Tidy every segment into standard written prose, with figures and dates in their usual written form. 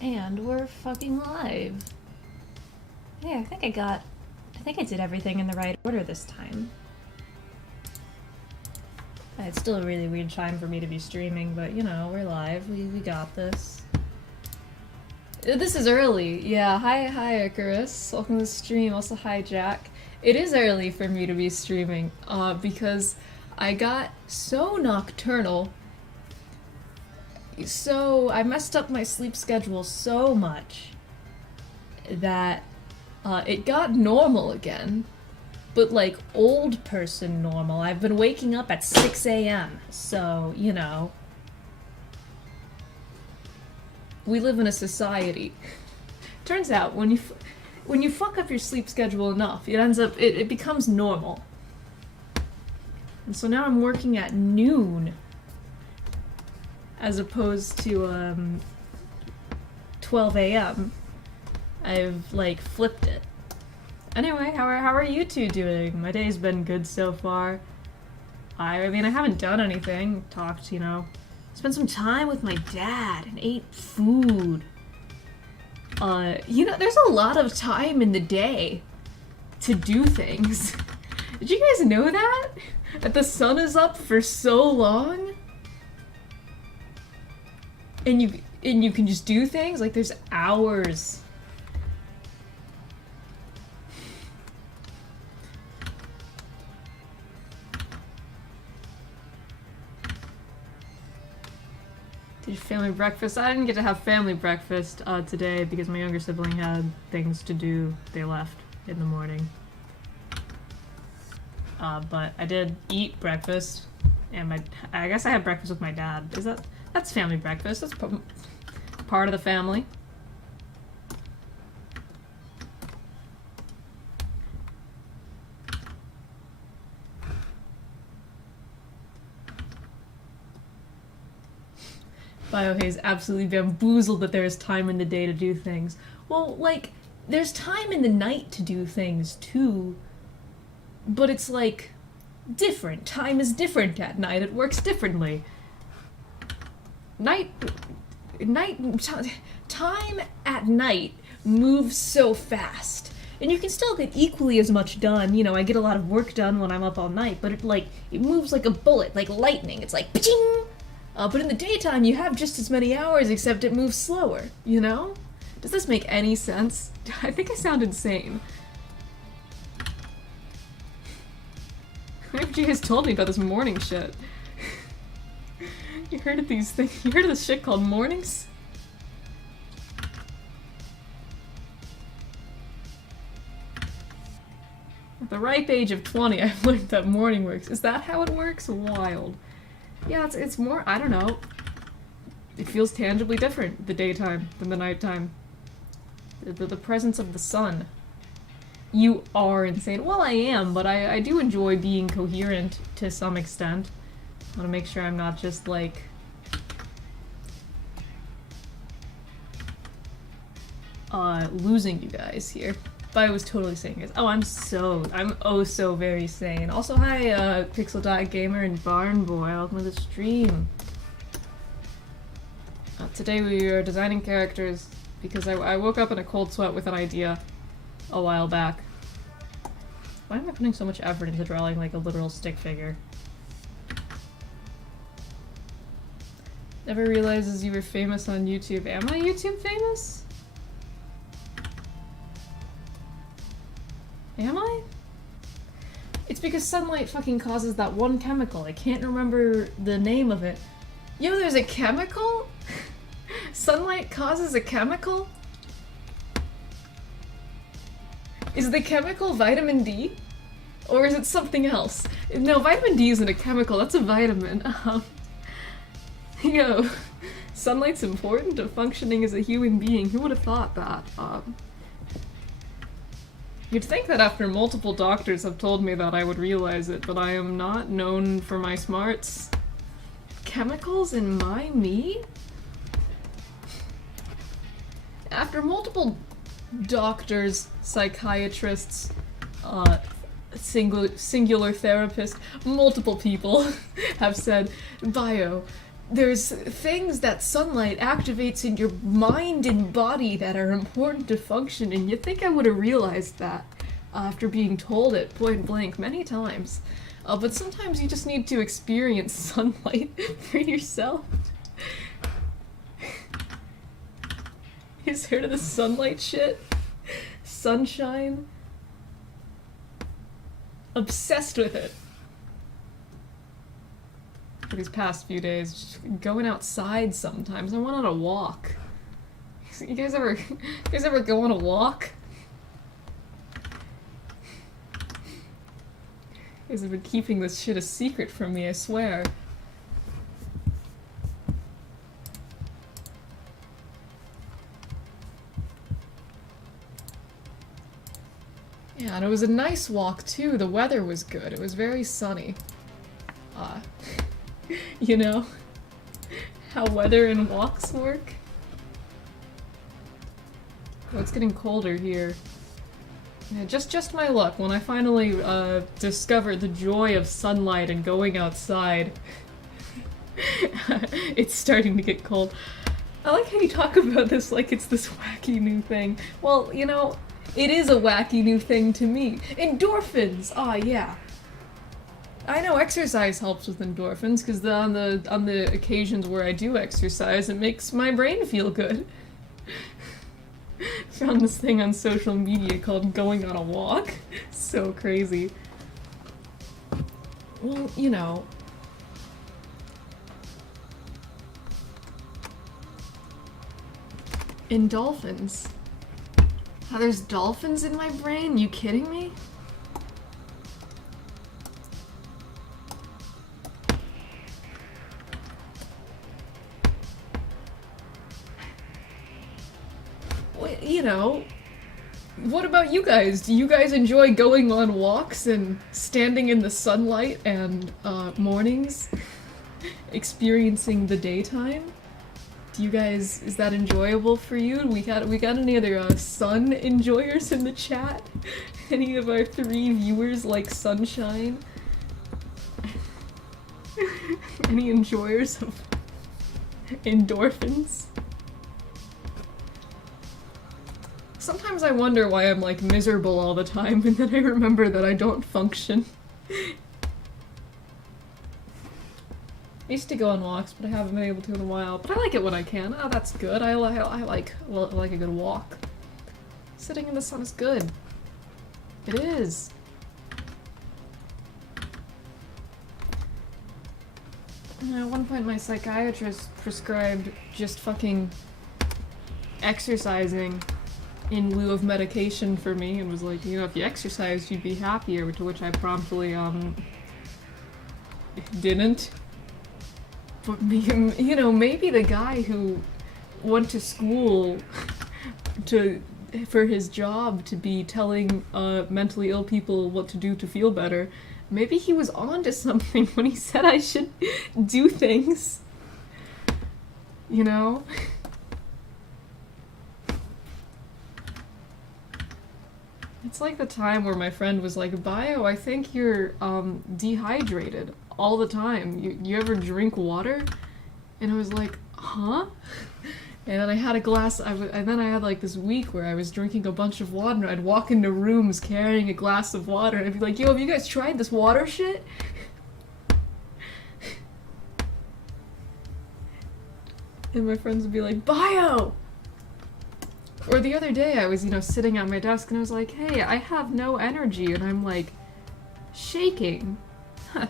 And we're fucking live. Hey, I think I did everything in the right order this time. It's still a really weird time for me to be streaming, but you know, we're live. We got this. This is early. Yeah, hi Icarus. Welcome to the stream. Also hi Jack. It is early for me to be streaming, because I got so nocturnal. So I messed up my sleep schedule so much that it got normal again, but like old person normal. I've been waking up at 6 a.m. So, you know, we live in a society. Turns out when you fuck up your sleep schedule enough, it becomes normal. And so now I'm working at noon as opposed to 12 a.m. I've like flipped it. Anyway, how are you two doing? My day's been good so far. I mean, I haven't done anything. Talked, you know, spent some time with my dad and ate food. You know, there's a lot of time in the day to do things. Did you guys know that? That the sun is up for so long? And you can just do things? Like, there's hours. Did you family breakfast? I didn't get to have family breakfast today because my younger sibling had things to do. They left in the morning. But I did eat breakfast, and I guess I had breakfast with my dad. That's family breakfast. That's part of the family. BioHaze absolutely bamboozled that there is time in the day to do things. Well, like, there's time in the night to do things, too. But it's, like, different. Time is different at night. It works differently. Time at night moves so fast. And you can still get equally as much done. You know, I get a lot of work done when I'm up all night, but it moves like a bullet, like lightning. It's like, pa-ching! But in the daytime, you have just as many hours, except it moves slower, you know? Does this make any sense? I think I sound insane. Maybe you guys told me about this morning shit. You heard of these things? You heard of this shit called mornings? At the ripe age of 20, I've learned that morning works. Is that how it works? Wild. Yeah, it's more, I don't know. It feels tangibly different, the daytime, than the nighttime. The presence of the sun. You are insane. Well, I am, but I do enjoy being coherent to some extent. I want to make sure I'm not just, like... losing you guys here. But I was totally saying this. Oh, I'm oh so very sane. Also, hi, Pixel.gamer and Barn Boy. Welcome to the stream. Today we are designing characters because I woke up in a cold sweat with an idea a while back. Why am I putting so much effort into drawing like a literal stick figure? Never realizes you were famous on YouTube. Am I YouTube famous? Am I? It's because sunlight fucking causes that one chemical. I can't remember the name of it. Yo, there's a chemical? Sunlight causes a chemical? Is the chemical vitamin D? Or is it something else? No, vitamin D isn't a chemical, that's a vitamin. Yo, sunlight's important to functioning as a human being. Who would have thought that? You'd think that after multiple doctors have told me that I would realize it, but I am not known for my smarts. Chemicals in my me? After multiple doctors, psychiatrists, singular therapist, multiple people have said, Bio, there's things that sunlight activates in your mind and body that are important to function, and you think I would have realized that after being told it point blank many times. But sometimes you just need to experience sunlight for yourself. You just heard of the sunlight shit? Sunshine? Obsessed with it. For these past few days, just going outside sometimes. I went on a walk. You guys ever go on a walk? You guys have been keeping this shit a secret from me, I swear. Yeah, and it was a nice walk too. The weather was good. It was very sunny. You know how weather and walks work? Oh, it's getting colder here. Yeah, just my luck. When I finally discovered the joy of sunlight and going outside, it's starting to get cold. I like how you talk about this like it's this wacky new thing. Well, you know, it is a wacky new thing to me. Endorphins! Ah, yeah. I know exercise helps with endorphins, because on the occasions where I do exercise, it makes my brain feel good. Found this thing on social media called going on a walk. So crazy. Well, you know. Endorphins. Oh, there's dolphins in my brain? You kidding me? You know, what about you guys? Do you guys enjoy going on walks and standing in the sunlight and mornings, experiencing the daytime? Do you guys, is that enjoyable for you? We got any other sun enjoyers in the chat? Any of our 3 viewers like sunshine? Any enjoyers of endorphins? Sometimes I wonder why I'm like miserable all the time, and then I remember that I don't function. I used to go on walks, but I haven't been able to in a while. But I like it when I can. Oh, that's good. I like a good walk. Sitting in the sun is good. It is. At one point my psychiatrist prescribed just fucking exercising in lieu of medication for me, and was like, you know, if you exercise, you'd be happier, to which I promptly, didn't. But, you know, maybe the guy who went to school for his job to be telling, mentally ill people what to do to feel better, maybe he was onto something when he said I should do things. You know? It's like the time where my friend was like, Bio, I think you're dehydrated all the time. You ever drink water? And I was like, huh? And then I had a glass, and then I had like this week where I was drinking a bunch of water, and I'd walk into rooms carrying a glass of water, and I'd be like, yo, have you guys tried this water shit? And my friends would be like, Bio! Or the other day I was, you know, sitting at my desk and I was like, hey, I have no energy, and I'm like, shaking.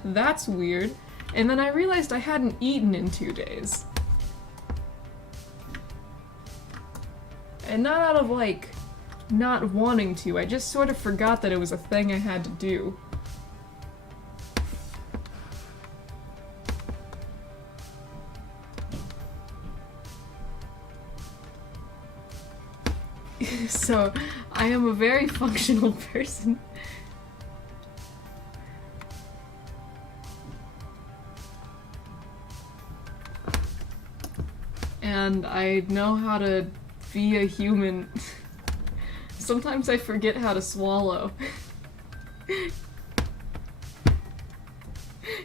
That's weird. And then I realized I hadn't eaten in 2 days. And not out of, like, not wanting to, I just sort of forgot that it was a thing I had to do. So, I am a very functional person. And I know how to be a human. Sometimes I forget how to swallow.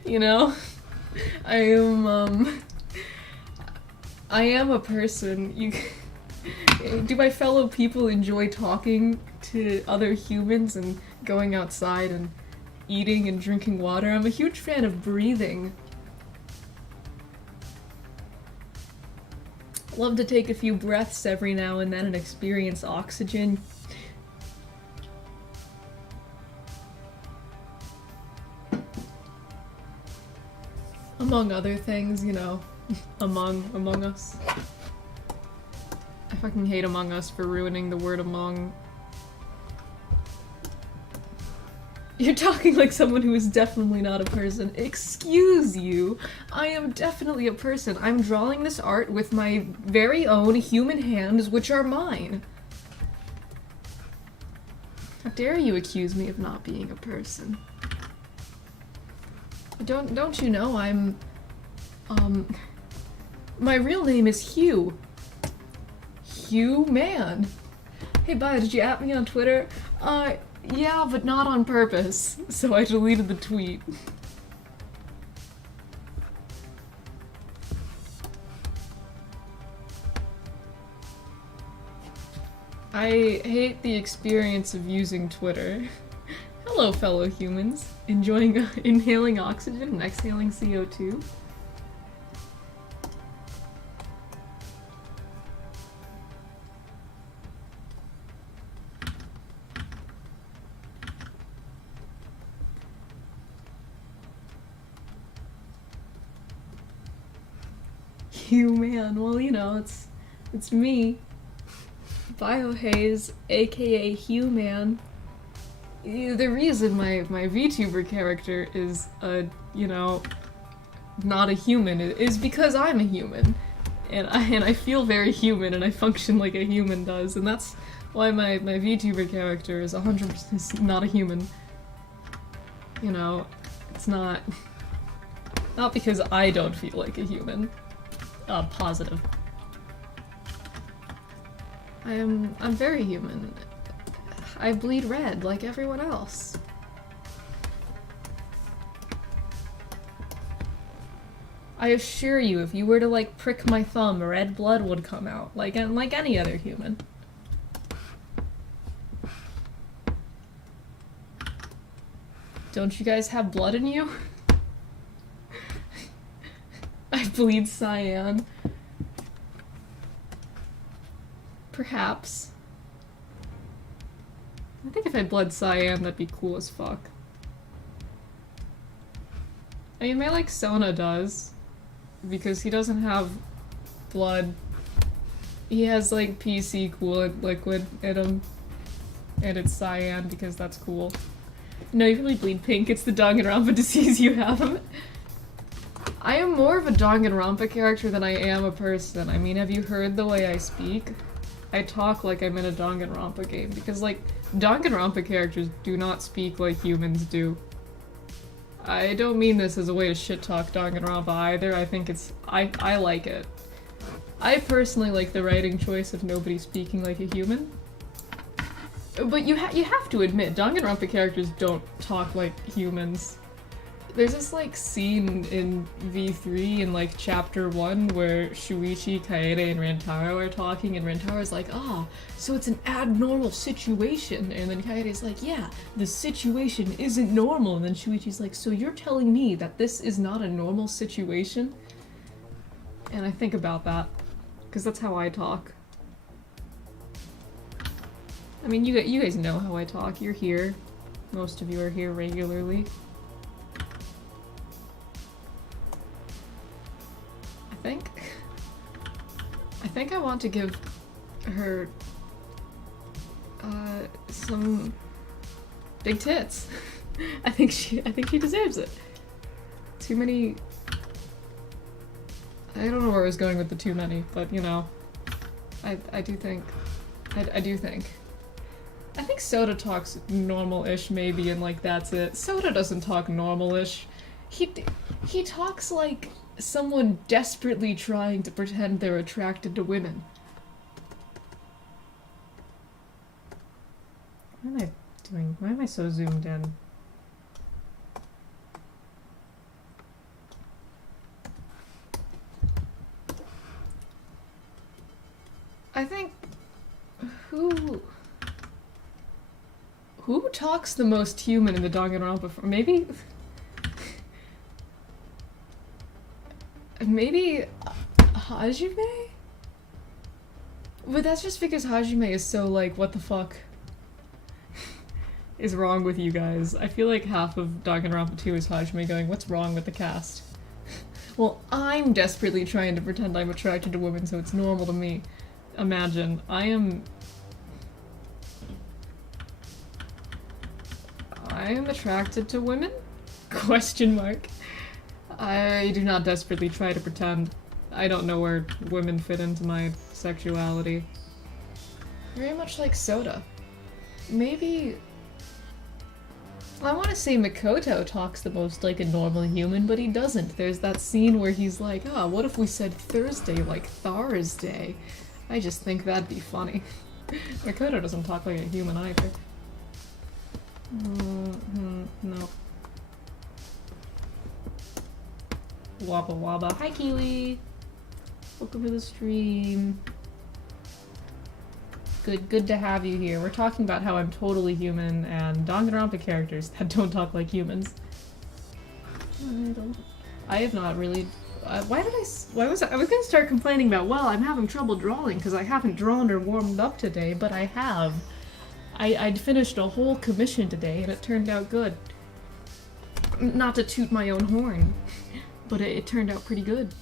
You know? I am a person. Do my fellow people enjoy talking to other humans and going outside and eating and drinking water? I'm a huge fan of breathing. Love to take a few breaths every now and then and experience oxygen. Among other things, you know. Among Us. I fucking hate Among Us for ruining the word among. You're talking like someone who is definitely not a person. Excuse you. I am definitely a person. I'm drawing this art with my very own human hands, which are mine. How dare you accuse me of not being a person? Don't you know I'm... My real name is Hugh. Hugh Man. Hey, bye, did you at me on Twitter? Yeah, but not on purpose, so I deleted the tweet. I hate the experience of using Twitter. Hello, fellow humans. Enjoying inhaling oxygen and exhaling CO2? You man, well, you know, it's me, Biohaze, aka Hugh Man. The reason my VTuber character is you know, not a human is because I'm a human, and I feel very human and I function like a human does, and that's why my VTuber character is 100% not a human. You know, it's not because I don't feel like a human. Positive. I'm very human. I bleed red like everyone else. I assure you, if you were to like prick my thumb, red blood would come out, like any other human. Don't you guys have blood in you? I bleed cyan. Perhaps. I think if I bled cyan, that'd be cool as fuck. I mean, my like Sona does, because he doesn't have blood. He has like PC coolant liquid in him, and it's cyan because that's cool. No, you really bleed pink. It's the Danganronpa disease you have. I am more of a Danganronpa character than I am a person. I mean, have you heard the way I speak? I talk like I'm in a Danganronpa game, because, like, Danganronpa characters do not speak like humans do. I don't mean this as a way to shit-talk Danganronpa either, I think it's- I like it. I personally like the writing choice of nobody speaking like a human. But you have to admit, Danganronpa characters don't talk like humans. There's this, like, scene in V3 in, like, chapter 1 where Shuichi, Kaede, and Rantaro are talking, and Rantaro's like, "Ah, so it's an abnormal situation," and then Kaede's like, "Yeah, the situation isn't normal," and then Shuichi's like, "So you're telling me that this is not a normal situation?" And I think about that, because that's how I talk. I mean, you guys know how I talk, you're here. Most of you are here regularly. I think I want to give her some big tits. I think she deserves it. Too many. I don't know where I was going with the too many, but you know, I do think I think Soda talks normal-ish maybe, and like that's it. Soda doesn't talk normal-ish. He talks like someone desperately trying to pretend they're attracted to women. What am I doing? Why am I so zoomed in? I think... Who talks the most human in the Danganronpa? Maybe... Maybe... Hajime? But that's just because Hajime is so like, what the fuck is wrong with you guys? I feel like half of Danganronpa 2 is Hajime going, what's wrong with the cast? Well, I'm desperately trying to pretend I'm attracted to women so it's normal to me. Imagine, I am attracted to women? Question mark. I do not desperately try to pretend. I don't know where women fit into my sexuality. Very much like Soda. Maybe... I want to say Makoto talks the most like a normal human, but he doesn't. There's that scene where he's like, oh, what if we said Thursday like Thursday? I just think that'd be funny. Makoto doesn't talk like a human either. No. Wabba wabba. Hi, Kiwi! Welcome to the stream. Good to have you here. We're talking about how I'm totally human and Danganronpa characters that don't talk like humans. I have not really... I was gonna start complaining about, well, I'm having trouble drawing because I haven't drawn or warmed up today, but I have. I'd finished a whole commission today and it turned out good. Not to toot my own horn, but it turned out pretty good.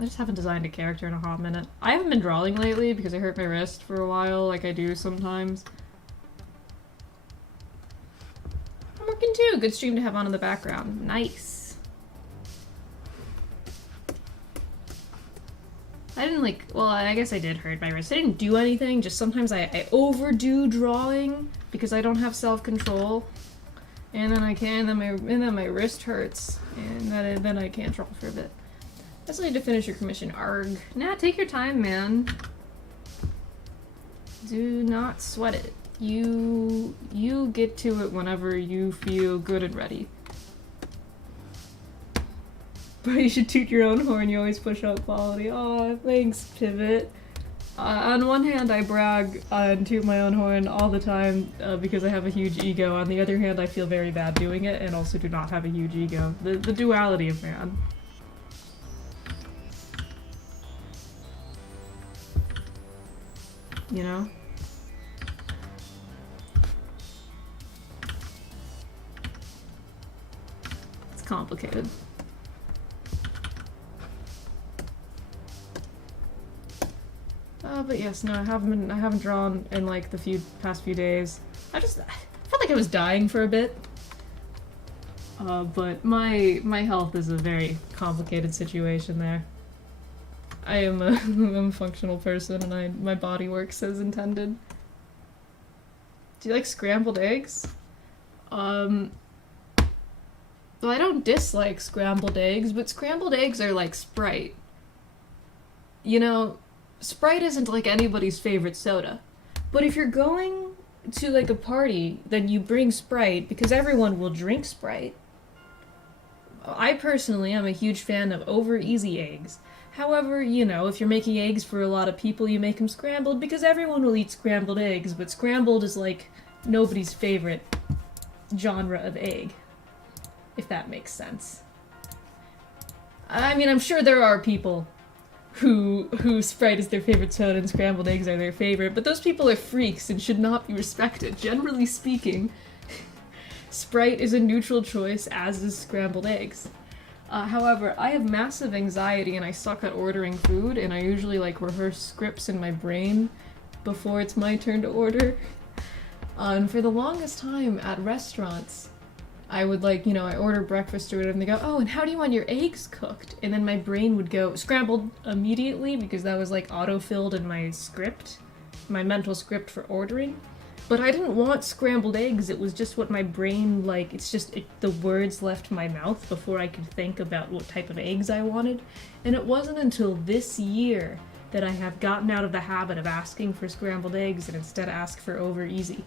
I just haven't designed a character in a hot minute. I haven't been drawing lately because I hurt my wrist for a while, like I do sometimes. I'm working too! Good stream to have on in the background. Nice. I didn't like, well, I guess I did hurt my wrist. I didn't do anything, just sometimes I overdo drawing because I don't have self-control. And then then my wrist hurts, and then I can't draw for a bit. I just need to finish your commission. Arg. Nah, take your time, man. Do not sweat it. You get to it whenever you feel good and ready. But you should toot your own horn, you always push out quality. Aw, thanks, Pivot. On one hand, I brag and toot my own horn all the time because I have a huge ego. On the other hand, I feel very bad doing it and also do not have a huge ego. The duality of man. You know? It's complicated. But yes, no, I haven't drawn in like the past few days. I felt like I was dying for a bit. But my health is a very complicated situation there. I am I'm a functional person and my body works as intended. Do you like scrambled eggs? Well, I don't dislike scrambled eggs, but scrambled eggs are like Sprite. You know, Sprite isn't like anybody's favorite soda. But if you're going to like a party, then you bring Sprite because everyone will drink Sprite. I personally am a huge fan of over easy eggs. However, you know, if you're making eggs for a lot of people, you make them scrambled because everyone will eat scrambled eggs, but scrambled is like nobody's favorite genre of egg, if that makes sense. I mean, I'm sure there are people who Sprite is their favorite soda and scrambled eggs are their favorite, but those people are freaks and should not be respected. Generally speaking, Sprite is a neutral choice, as is scrambled eggs. However, I have massive anxiety and I suck at ordering food, and I usually like rehearse scripts in my brain before it's my turn to order. And for the longest time at restaurants, I would like, you know, I order breakfast or whatever, and they go, oh, and how do you want your eggs cooked? And then my brain would go scrambled immediately because that was like auto-filled in my script, my mental script for ordering. But I didn't want scrambled eggs, it was just what my brain, like, the words left my mouth before I could think about what type of eggs I wanted. And it wasn't until this year that I have gotten out of the habit of asking for scrambled eggs and instead ask for over easy.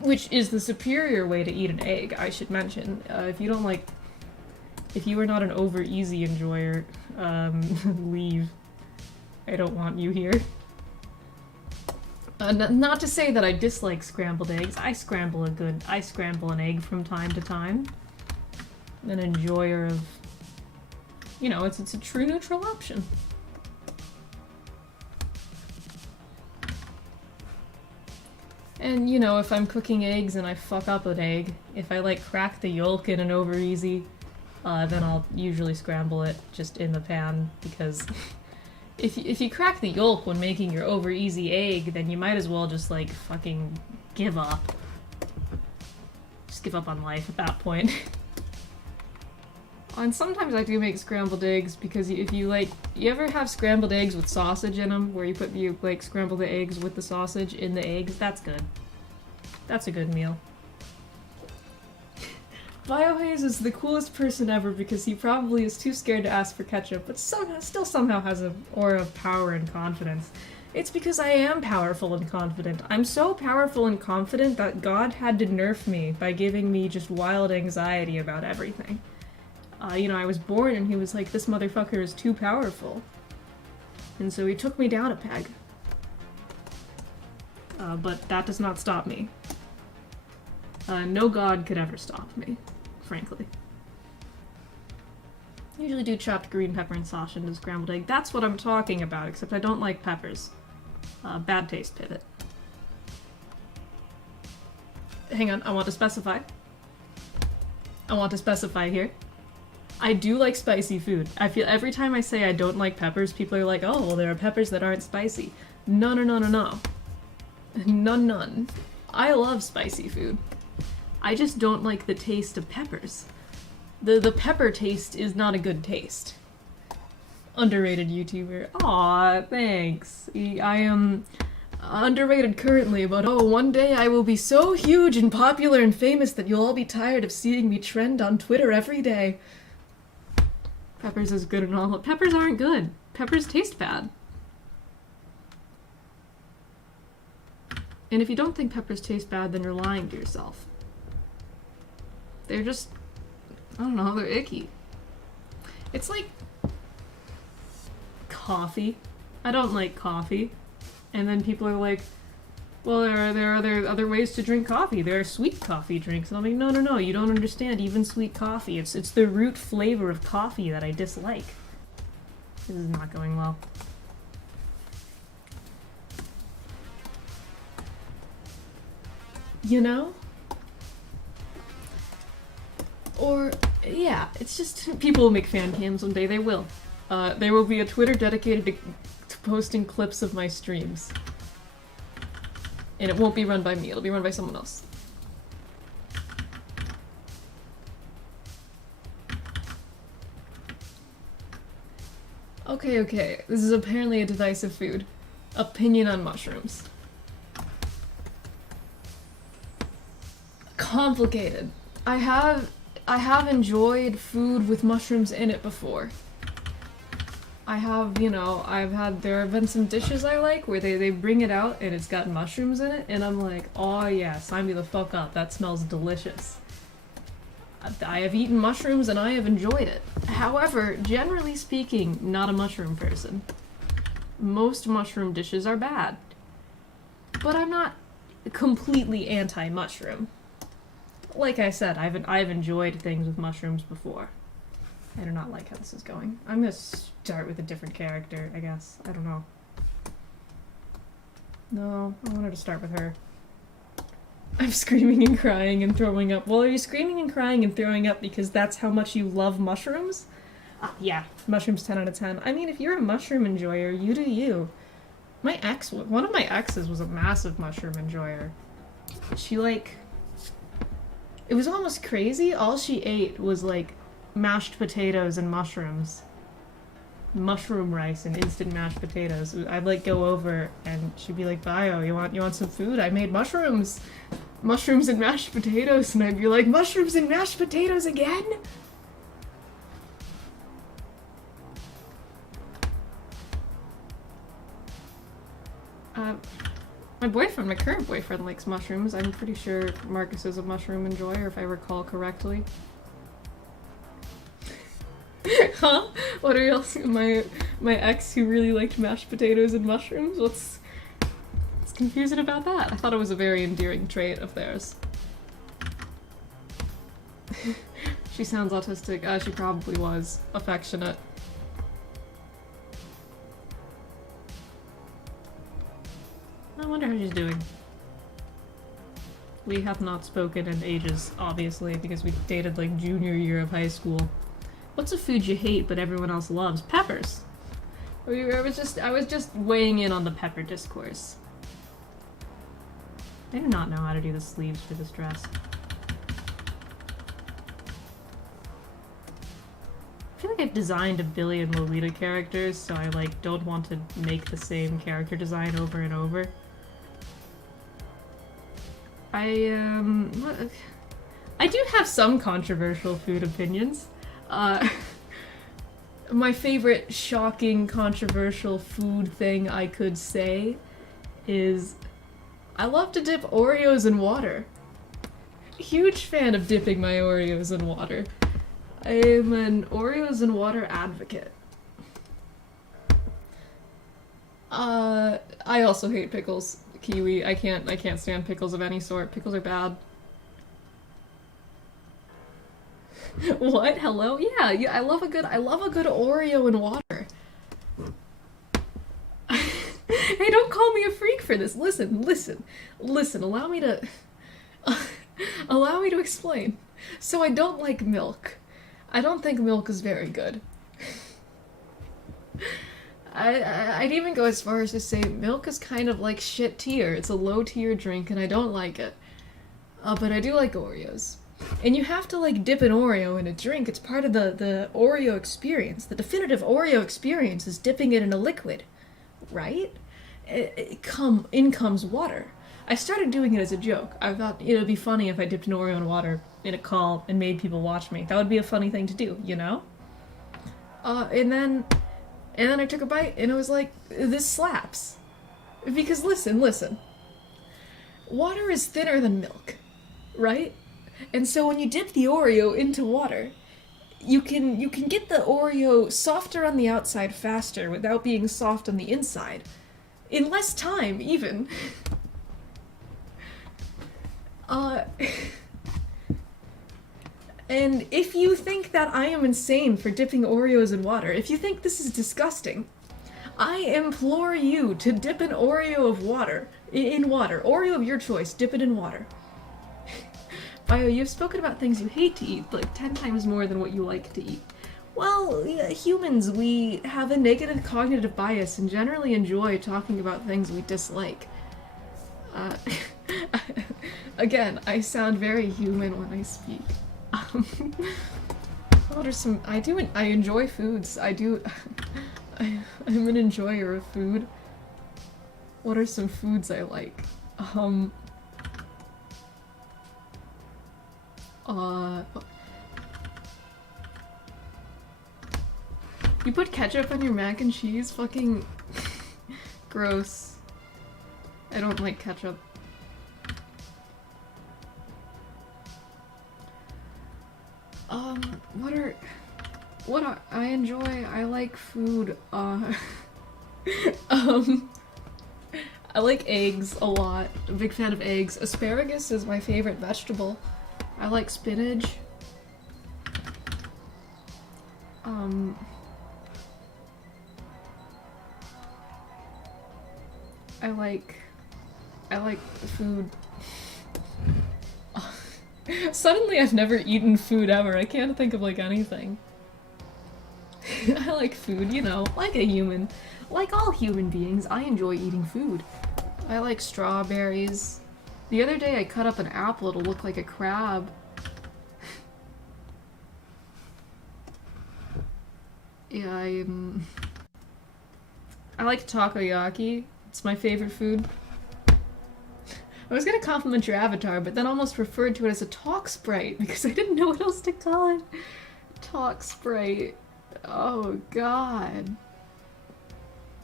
Which is the superior way to eat an egg, I should mention. If you are not an over easy enjoyer, Leave. I don't want you here. Not to say that I dislike scrambled eggs. I scramble an egg from time to time. I'm an enjoyer of, you know, it's a true neutral option. And, you know, if I'm cooking eggs and I fuck up an egg, if I, like, crack the yolk in an over easy, then I'll usually scramble it just in the pan, because if you crack the yolk when making your over easy egg, then you might as well just, like, fucking give up. Just give up on life at that point. And sometimes I do make scrambled eggs, because if you, like, you ever have scrambled eggs with sausage in them, where you like, scramble the eggs with the sausage in the eggs? That's good. That's a good meal. Biohaze is the coolest person ever, because he probably is too scared to ask for ketchup, but somehow has an aura of power and confidence. It's because I am powerful and confident. I'm so powerful and confident that God had to nerf me by giving me just wild anxiety about everything. You know, I was born and he was like, this motherfucker is too powerful. And so he took me down a peg. But that does not stop me. No god could ever stop me, frankly. I usually do chopped green pepper and sausage into scrambled egg. That's what I'm talking about, except I don't like peppers. Bad taste pivot. Hang on, I want to specify. Here. I do like spicy food. I feel every time I say I don't like peppers, people are like, oh, well, there are peppers that aren't spicy. No. None. I love spicy food. I just don't like the taste of peppers. The pepper taste is not a good taste. Underrated YouTuber. Aw, thanks. I am underrated currently, but oh, one day I will be so huge and popular and famous that you'll all be tired of seeing me trend on Twitter every day. Peppers is good and all. Peppers aren't good. Peppers taste bad. And if you don't think peppers taste bad, then you're lying to yourself. They're just, I don't know, they're icky. It's like coffee. I don't like coffee. And then people are like, well, there are other ways to drink coffee. There are sweet coffee drinks. And I'm like, no, you don't understand. Even sweet coffee. It's the root flavor of coffee that I dislike. This is not going well. You know? Or, yeah, it's just, people will make fan cams one day. They will. There will be a Twitter dedicated to posting clips of my streams. And it won't be run by me, it'll be run by someone else. Okay, this is apparently a divisive food. Opinion on mushrooms. Complicated. I have enjoyed food with mushrooms in it before. I have, you know, there have been some dishes I like where they bring it out and it's got mushrooms in it, and I'm like, oh yeah, sign me the fuck up, that smells delicious. I have eaten mushrooms and I have enjoyed it. However, generally speaking, not a mushroom person. Most mushroom dishes are bad. But I'm not completely anti-mushroom. Like I said, I've enjoyed things with mushrooms before. I do not like how this is going. I'm gonna start with a different character, I guess. I don't know. No, I wanted to start with her. I'm screaming and crying and throwing up. Well, are you screaming and crying and throwing up because that's how much you love mushrooms? Yeah, mushrooms 10 out of 10. I mean, if you're a mushroom enjoyer, you do you. One of my exes was a massive mushroom enjoyer. She, like, it was almost crazy. All she ate was, like, mashed potatoes and mushrooms. Mushroom rice and instant mashed potatoes. I'd, like, go over and she'd be like, Bio, you want some food? I made mushrooms. Mushrooms and mashed potatoes. And I'd be like, mushrooms and mashed potatoes again? My current boyfriend likes mushrooms. I'm pretty sure Marcus is a mushroom enjoyer, if I recall correctly. Huh? What are else? My ex who really liked mashed potatoes and mushrooms? What's confusing about that? I thought it was a very endearing trait of theirs. She sounds autistic. She probably was. Affectionate. I wonder how she's doing. We have not spoken in ages, obviously, because we dated like junior year of high school. What's a food you hate but everyone else loves? Peppers. I was just weighing in on the pepper discourse. I do not know how to do the sleeves for this dress. I feel like I've designed a billion Lolita characters, so I like don't want to make the same character design over and over. I do have some controversial food opinions. My favorite shocking controversial food thing I could say is I love to dip Oreos in water. Huge fan of dipping my Oreos in water. I am an Oreos in water advocate. I also hate pickles. Kiwi. I can't stand pickles of any sort. Pickles are bad. What? Hello? Yeah, I love a good Oreo in water. Hey, don't call me a freak for this. Listen. Allow me to explain. So I don't like milk. I don't think milk is very good. I'd even go as far as to say milk is kind of like shit tier. It's a low tier drink and I don't like it. But I do like Oreos. And you have to like dip an Oreo in a drink. It's part of the Oreo experience. The definitive Oreo experience is dipping it in a liquid, right? In comes water. I started doing it as a joke. I thought it would be funny if I dipped an Oreo in water in a call and made people watch me. That would be a funny thing to do, you know? And then I took a bite and it was like, this slaps. Because listen. Water is thinner than milk, right? And so when you dip the Oreo into water, you can get the Oreo softer on the outside faster without being soft on the inside. In less time, even. And if you think that I am insane for dipping Oreos in water, if you think this is disgusting, I implore you to dip an Oreo of water in water. Oreo of your choice, dip it in water. Bio, you've spoken about things you hate to eat, like 10 times more than what you like to eat. Well, humans, we have a negative cognitive bias and generally enjoy talking about things we dislike. Again, I sound very human when I speak. What are some... I enjoy foods. I'm an enjoyer of food. What are some foods I like? You put ketchup on your mac and cheese? Fucking gross. I don't like ketchup. I enjoy, I like food, I like eggs a lot. I'm a big fan of eggs. Asparagus is my favorite vegetable. I like spinach. I like food. Suddenly I've never eaten food ever. I can't think of like anything. I like food, you know, like a human. Like all human beings, I enjoy eating food. I like strawberries. The other day I cut up an apple to look like a crab. Yeah, I like takoyaki. It's my favorite food. I was gonna compliment your avatar, but then almost referred to it as a talk sprite because I didn't know what else to call it. Talk sprite. Oh god.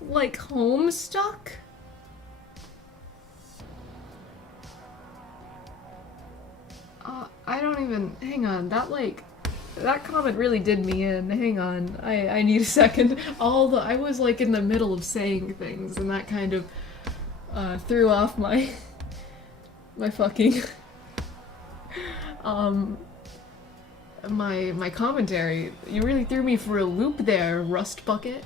Like Homestuck? I don't even... Hang on, that That comment really did me in. Hang on, I need a second. I was like in the middle of saying things, and that kind of threw off my my fucking my commentary. You really threw me for a loop there, Rust Bucket.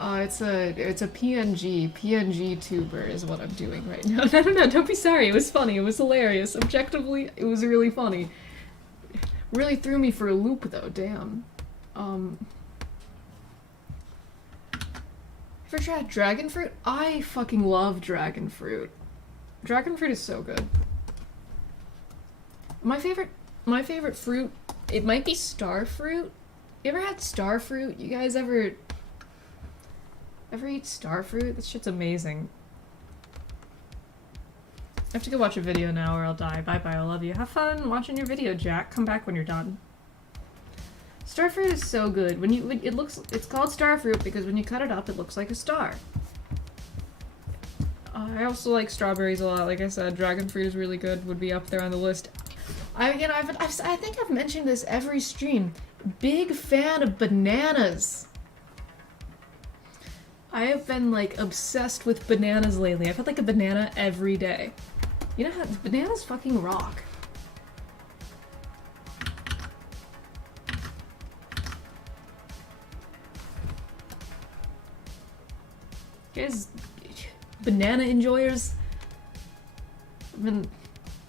It's a PNG tuber is what I'm doing right now. No, don't be sorry. It was funny. It was hilarious. Objectively, it was really funny. Really threw me for a loop though. Damn. Ever tried dragon fruit? I fucking love dragon fruit. Dragon fruit is so good. My favorite fruit, it might be star fruit. You ever had star fruit? You guys ever eat star fruit? This shit's amazing. I have to go watch a video now or I'll die. Bye bye, I love you. Have fun watching your video, Jack. Come back when you're done. Star fruit is so good. It's called star fruit because when you cut it up, it looks like a star. I also like strawberries a lot. Like I said, dragon fruit is really good. Would be up there on the list. I think I've mentioned this every stream. Big fan of bananas. I have been like obsessed with bananas lately. I've had like a banana every day. You know how bananas fucking rock. Guys, banana enjoyers? I've been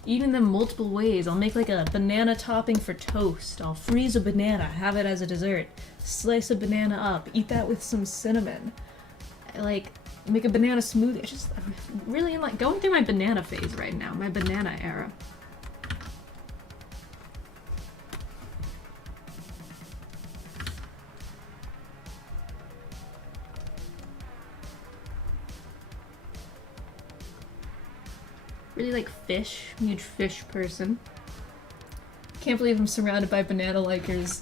eating them multiple ways. I'll make like a banana topping for toast. I'll freeze a banana, have it as a dessert. Slice a banana up, eat that with some cinnamon. I like make a banana smoothie. I'm really like going through my banana phase right now, my banana era. Really like fish. I'm a huge fish person. Can't believe I'm surrounded by banana likers.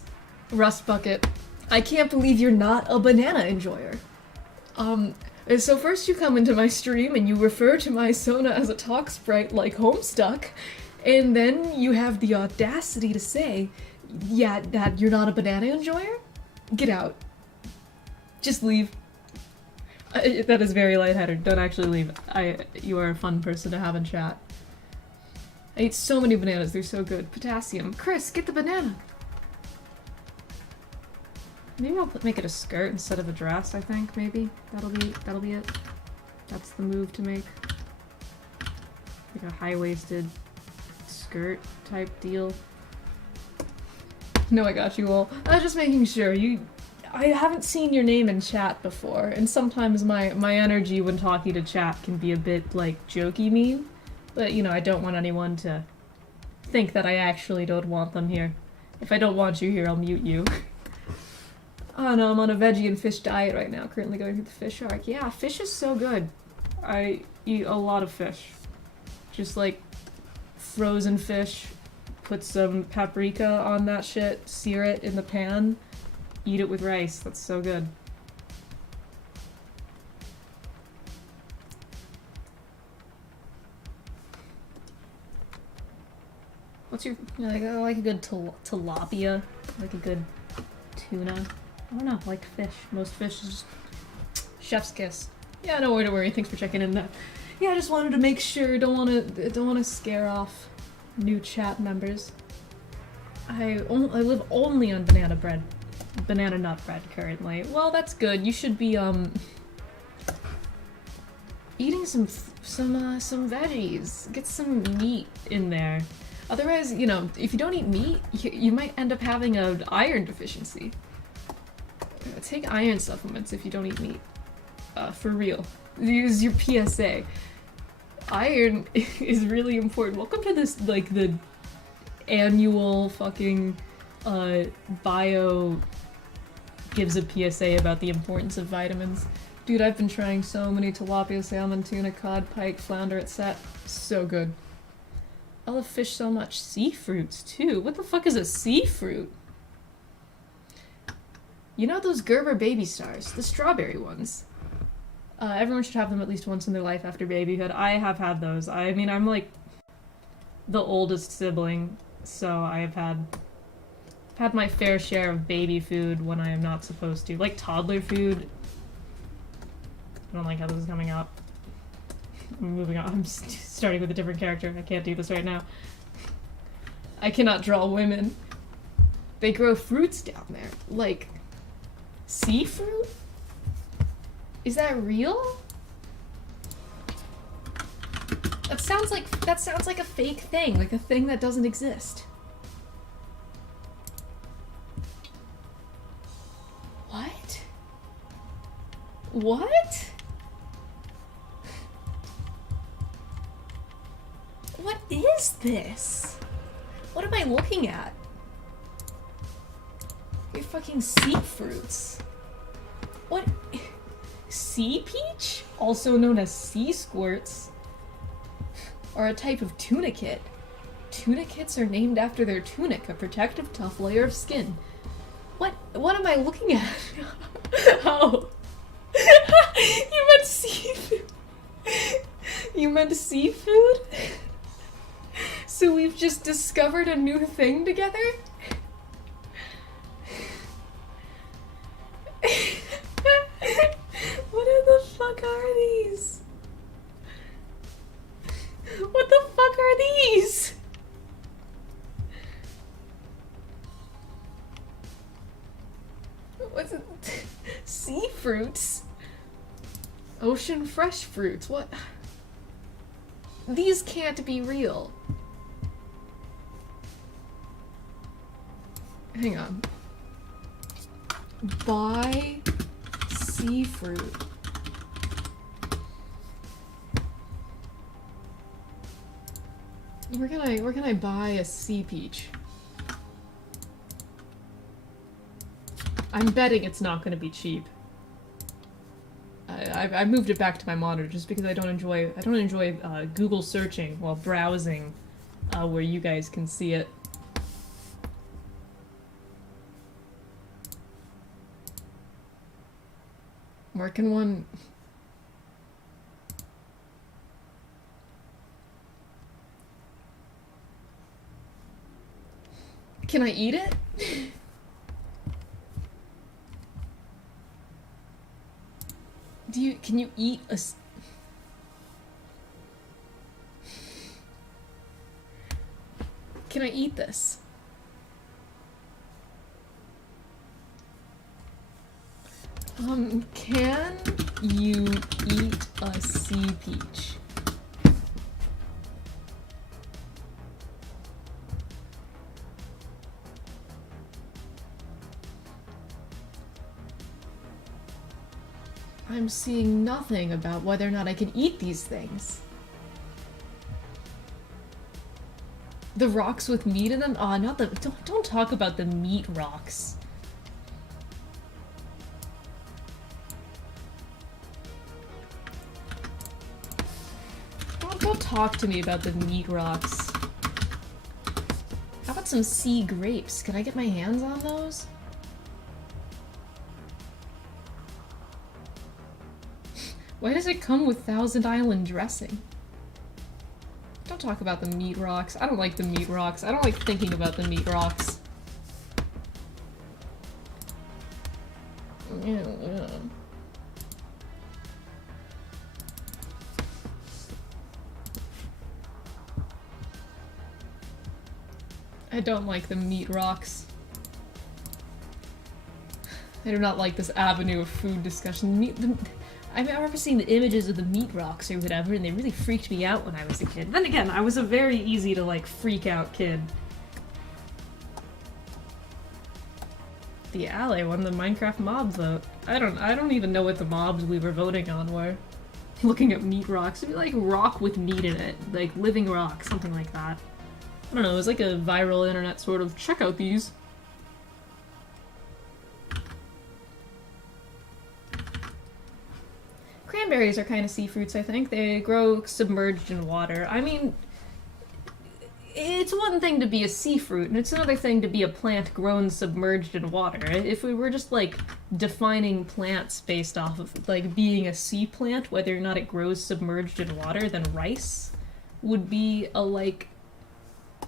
Rust Bucket. I can't believe you're not a banana enjoyer. So first you come into my stream and you refer to my Sona as a talk sprite like Homestuck, and then you have the audacity to say, yeah, that you're not a banana enjoyer? Get out. Just leave. That is very lightheaded. Don't actually leave. You are a fun person to have in chat. I eat so many bananas, they're so good. Potassium. Chris, get the banana! Maybe I'll make it a skirt instead of a dress, I think, maybe. That'll be it. That's the move to make. Like a high-waisted skirt type deal. No, I got you all. I was just making sure. I haven't seen your name in chat before, and sometimes my energy when talking to chat can be a bit, like, jokey mean. But, you know, I don't want anyone to think that I actually don't want them here. If I don't want you here, I'll mute you. Oh no, I'm on a veggie and fish diet right now, currently going through the fish arc. Yeah, fish is so good. I eat a lot of fish. Just like frozen fish, put some paprika on that shit, sear it in the pan, eat it with rice. That's so good. What's your, I like a good tilapia, like a good tuna. I don't know, like fish. Most fish is just chef's kiss. Yeah, no worry. Thanks for checking in. Yeah, I just wanted to make sure. Don't want to scare off new chat members. I live only on banana nut bread currently. Well, that's good. You should be eating some veggies. Get some meat in there. Otherwise, you know, if you don't eat meat, you might end up having an iron deficiency. Take iron supplements if you don't eat meat. For real. Use your PSA. Iron is really important. Welcome to this, like, the annual fucking, bio gives a PSA about the importance of vitamins. Dude, I've been trying so many tilapia, salmon, tuna, cod, pike, flounder, etc. So good. I love fish so much. Sea fruits, too. What the fuck is a sea fruit? You know those Gerber baby stars? The strawberry ones. Everyone should have them at least once in their life after babyhood. I have had those. I mean, I'm like the oldest sibling, so I have had I've had my fair share of baby food when I am not supposed to. Like toddler food. I don't like how this is coming out. I'm moving on. I'm starting with a different character. I can't do this right now. I cannot draw women. They grow fruits down there. Like, sea fruit? Is that real? That sounds like a fake thing, like a thing that doesn't exist. What? What? What is this? What am I looking at? You're fucking sea fruits. What? Sea peach? Also known as sea squirts, are a type of tunicate. Tunicates are named after their tunic, a protective, tough layer of skin. What am I looking at? Oh. You meant seafood? You meant seafood? So we've just discovered a new thing together? What the fuck are these? What the fuck are these? What's it? Sea fruits? Ocean fresh fruits? What? These can't be real. Hang on. Buy sea fruit. Where can I buy a sea peach? I'm betting it's not gonna be cheap. I moved it back to my monitor just because I don't enjoy Google searching while browsing where you guys can see it. Where can one... Can I eat it? Can you eat a... Can I eat this? Can you eat a sea peach? I'm seeing nothing about whether or not I can eat these things. The rocks with meat in them? Aw, not the- don't talk about the meat rocks. Don't talk to me about the meat rocks. How about some sea grapes? Can I get my hands on those? Why does it come with Thousand Island dressing? Don't talk about the meat rocks. I don't like the meat rocks. I don't like thinking about the meat rocks. I don't like the meat rocks. I do not like this avenue of food discussion. I remember seeing the images of the meat rocks or whatever, and they really freaked me out when I was a kid. Then again, I was a very easy to, like, freak out kid. The Alley won the Minecraft mob vote. I don't even know what the mobs we were voting on were. Looking at meat rocks. It'd be like rock with meat in it. Like living rock, something like that. I don't know, it was like a viral internet sort of, check out these. Cranberries are kind of sea fruits, I think. They grow submerged in water. I mean, it's one thing to be a sea fruit, and it's another thing to be a plant grown submerged in water. If we were just, like, defining plants based off of, like, being a sea plant, whether or not it grows submerged in water, then rice would be a lot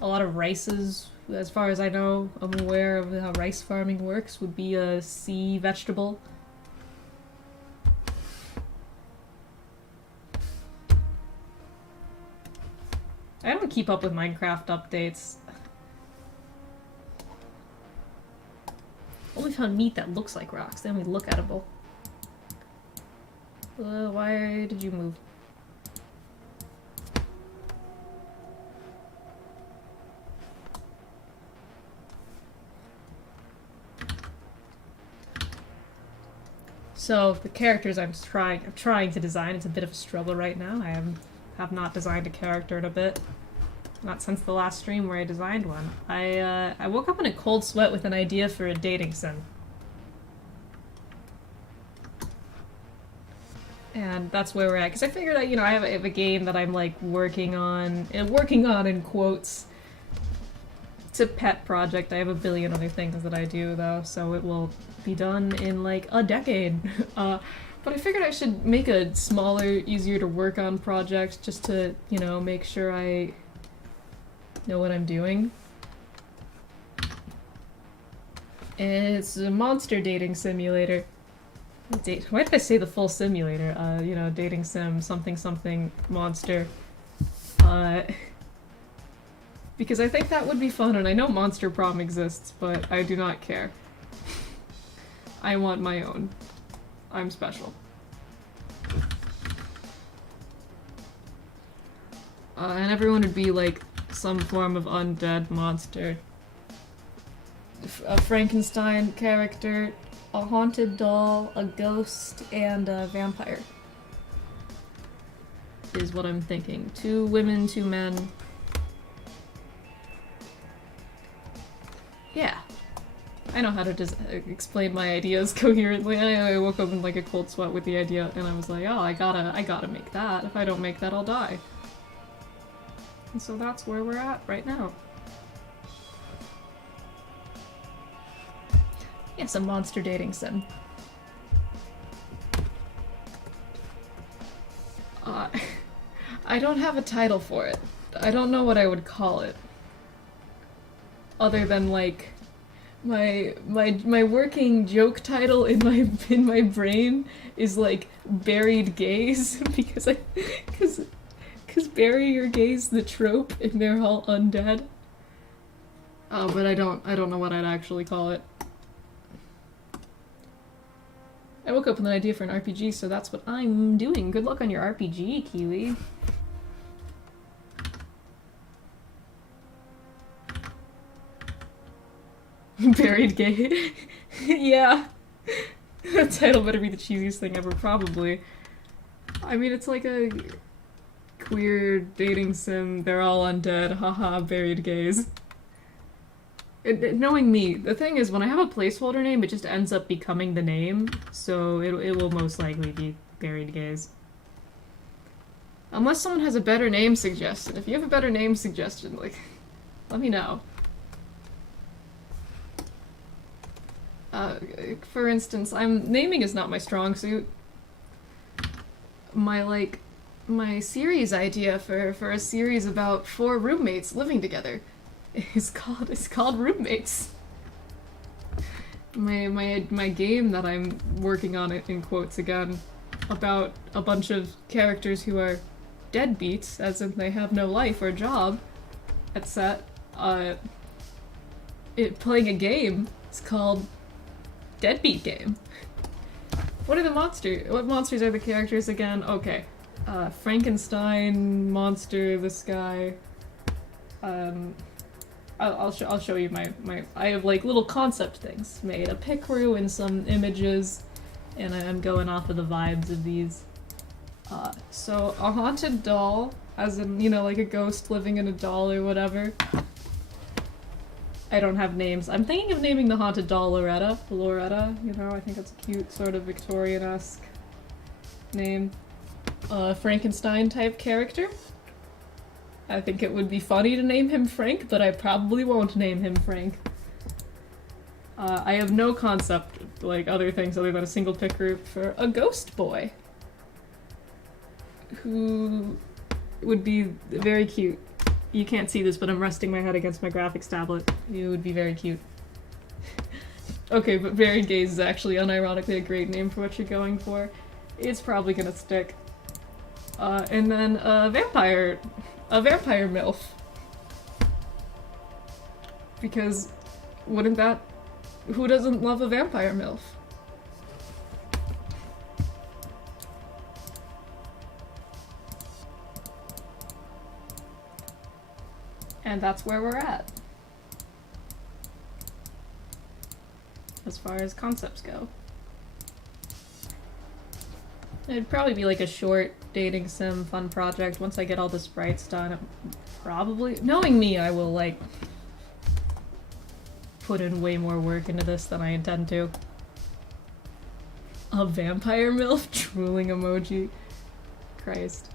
of rices as far as I know, I'm aware of how rice farming works, would be a sea vegetable. I don't keep up with Minecraft updates. Only found meat that looks like rocks, they only look edible. Why did you move? So the characters I'm trying to design, it's a bit of a struggle right now. I have not designed a character in a bit. Not since the last stream where I designed one. I woke up in a cold sweat with an idea for a dating sim. And that's where we're at, because I figured out, you know, I have a game that I'm like working on in quotes. It's a pet project. I have a billion other things that I do though, so it will be done in like a decade. But I figured I should make a smaller, easier to work on project just to, you know, make sure I know what I'm doing. And it's a monster dating simulator. Why did I say the full simulator? You know, dating sim, something something monster. Because I think that would be fun, and I know Monster Prom exists, but I do not care. I want my own. I'm special. And everyone would be like some form of undead monster. A Frankenstein character, a haunted doll, a ghost, and a vampire. Is what I'm thinking. 2 women, 2 men. Yeah. I know how to explain my ideas coherently. I woke up in like a cold sweat with the idea, and I was like, oh, I gotta make that. If I don't make that, I'll die. And so that's where we're at right now. Yes, a monster dating sim. I don't have a title for it. I don't know what I would call it. Other than like my working joke title in my brain is like buried gays because bury your gays the trope and they're all undead. But I don't know what I'd actually call it. I woke up with an idea for an RPG, so that's what I'm doing. Good luck on your RPG, Kiwi. Buried gay. Yeah. That title better be the cheesiest thing ever, probably. I mean, it's like a queer dating sim, they're all undead, haha, buried gays. Knowing me, the thing is, when I have a placeholder name, it just ends up becoming the name, so it will most likely be buried gays. Unless someone has a better name suggestion. If you have a better name suggestion, like, let me know. For instance, naming is not my strong suit. My series idea for a series about 4 roommates living together is called Roommates. My game that I'm working on, it in quotes again, about a bunch of characters who are deadbeats, as in they have no life or job, at set. Playing a game is called Deadbeat Game. What are the monsters? What monsters are the characters again? Okay. Frankenstein, monster, this guy. I'll show you my I have like little concept things made. A pic crew and some images, and I'm going off of the vibes of these. So a haunted doll, as in, you know, like a ghost living in a doll or whatever. I don't have names. I'm thinking of naming the haunted doll Loretta. Loretta, you know, I think that's a cute sort of Victorian-esque name. Frankenstein type character. I think it would be funny to name him Frank, but I probably won't name him Frank. I have no concept, like, other things other than a single pick group for a ghost boy. Who would be very cute. You can't see this, but I'm resting my head against my graphics tablet. It would be very cute. Okay, but Varied Gaze is actually unironically a great name for what you're going for. It's probably gonna stick. And then a vampire MILF. Because wouldn't that... Who doesn't love a vampire MILF? And that's where we're at. As far as concepts go. It'd probably be like a short dating sim fun project once I get all the sprites done. Probably. Knowing me, I will like put in way more work into this than I intend to. A vampire MILF drooling emoji. Christ.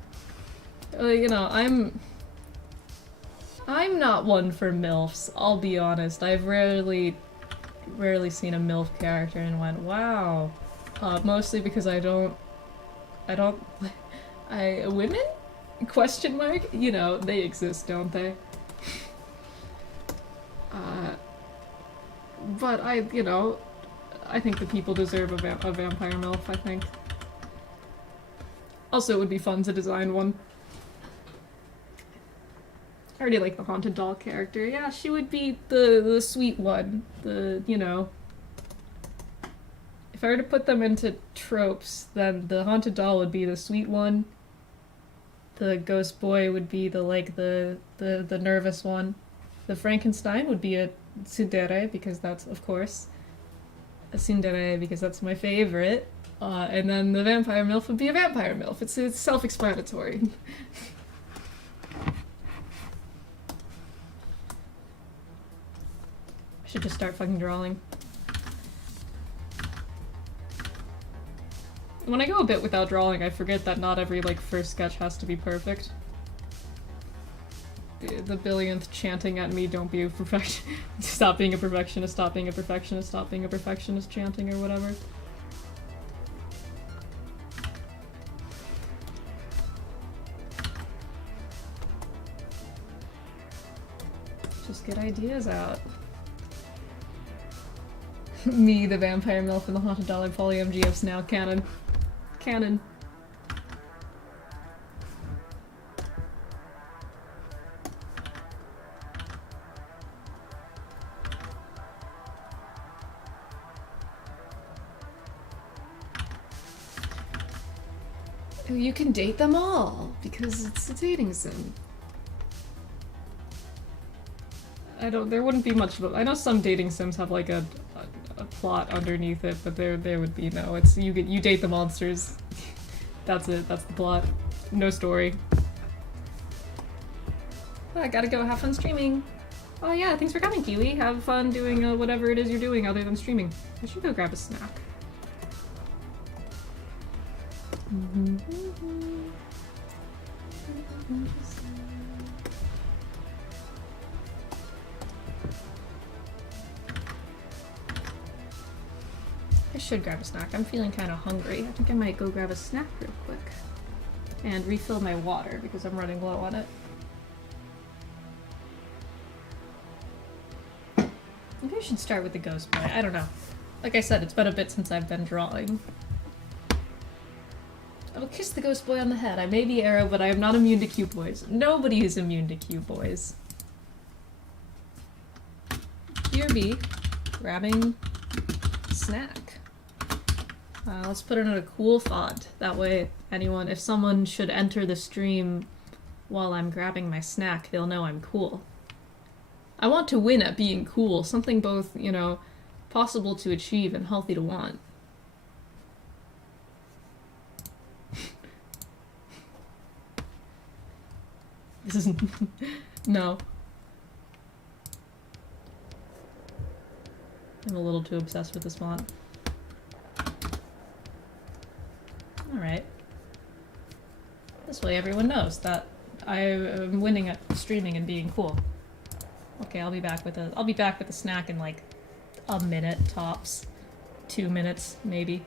You know, I'm not one for MILFs, I'll be honest. I've rarely seen a MILF character and went, wow. Mostly because women? Question mark? You know, they exist, don't they? But you know, I think the people deserve a vampire MILF, I think. Also, it would be fun to design one. I already like the haunted doll character. Yeah, she would be the sweet one. You know. If I were to put them into tropes, then the haunted doll would be the sweet one. The ghost boy would be the nervous one. The Frankenstein would be a tsundere, because that's, of course, a tsundere, because that's my favorite. And then the vampire MILF would be a vampire MILF. It's self-explanatory. I should just start fucking drawing. When I go a bit without drawing, I forget that not every, like, first sketch has to be perfect. The billionth chanting at me, don't be a perfectionist. Stop being a perfectionist, stop being a perfectionist, stop being a perfectionist chanting or whatever. Just get ideas out. Me, the vampire MILF, and the haunted dollar poly MGFs now canon. Canon. You can date them all, because it's a dating sim. There wouldn't be much of a, I know some dating sims have like a plot underneath it, but there would be no. It's you date the monsters. That's it. That's the plot. No story. Oh, I gotta go have fun streaming. Oh yeah, thanks for coming, Kiwi. Have fun doing whatever it is you're doing other than streaming. I should go grab a snack. I should grab a snack. I'm feeling kind of hungry. I think I might go grab a snack real quick. And refill my water because I'm running low on it. Maybe I should start with the ghost boy. I don't know. Like I said, it's been a bit since I've been drawing. I will kiss the ghost boy on the head. I may be arrow, but I am not immune to cute boys. Nobody is immune to cute boys. Here be grabbing snack. Let's put it in a cool font. That way, if someone should enter the stream while I'm grabbing my snack, they'll know I'm cool. I want to win at being cool. Something both, you know, possible to achieve and healthy to want. This isn't... No. I'm a little too obsessed with this font. Alright. This way everyone knows that I am winning at streaming and being cool. Okay, I'll be back with a snack in like a minute tops. 2 minutes, maybe.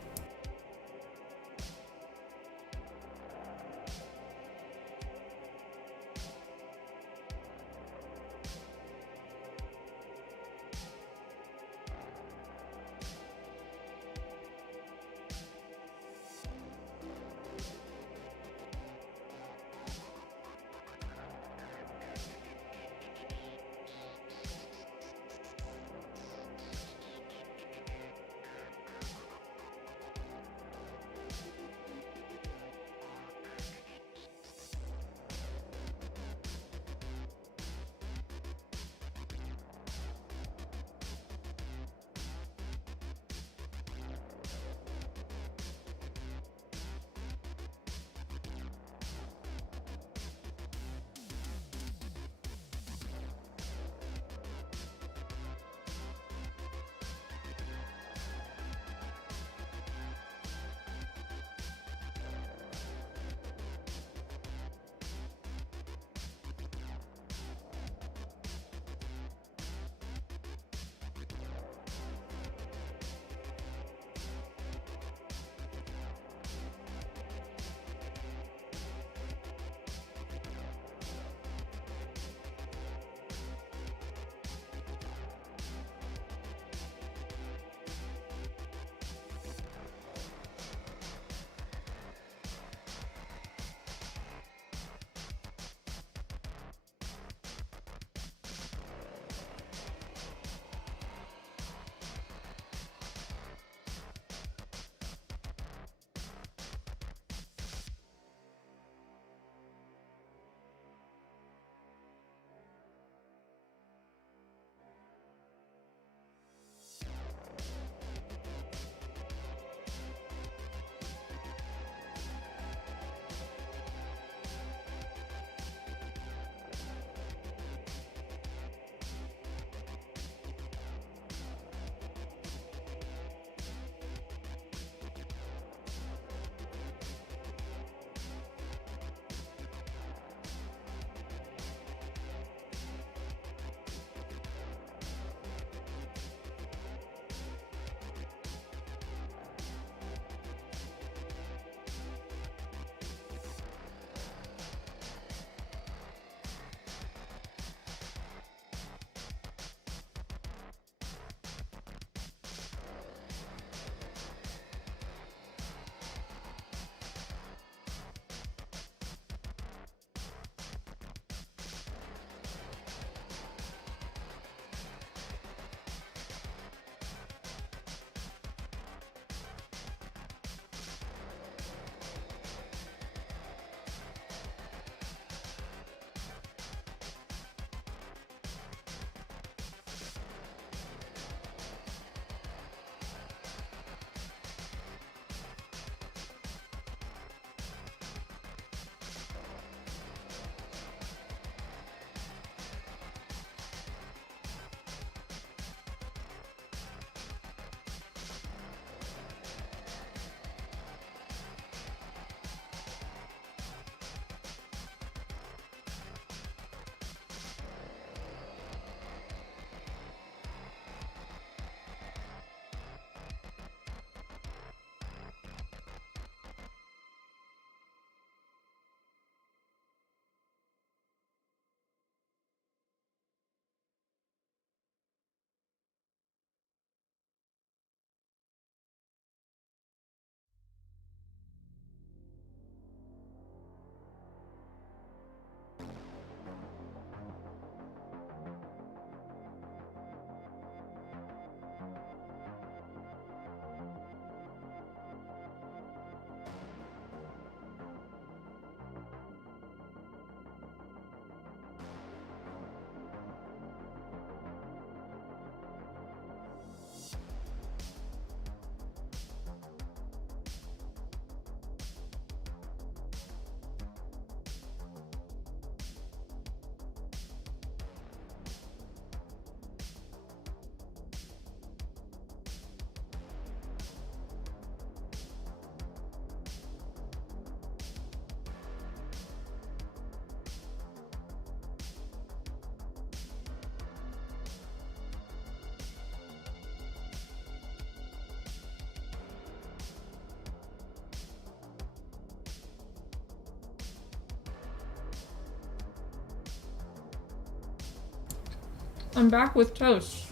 I'm back with toast.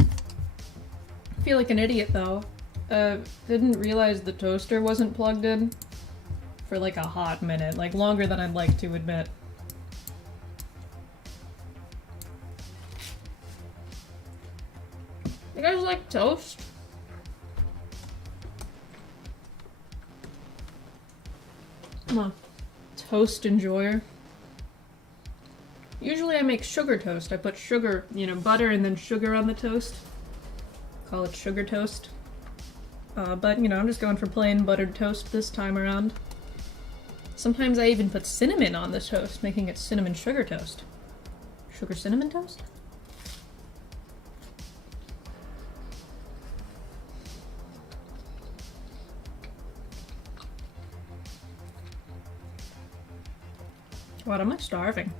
I feel like an idiot though. Didn't realize the toaster wasn't plugged in for like a hot minute, like longer than I'd like to admit. You guys like toast? I'm a toast enjoyer. Usually I make sugar toast. I put sugar, you know, butter and then sugar on the toast. Call it sugar toast. But, you know, I'm just going for plain buttered toast this time around. Sometimes I even put cinnamon on the toast, making it cinnamon sugar toast. Sugar cinnamon toast? What, am I starving?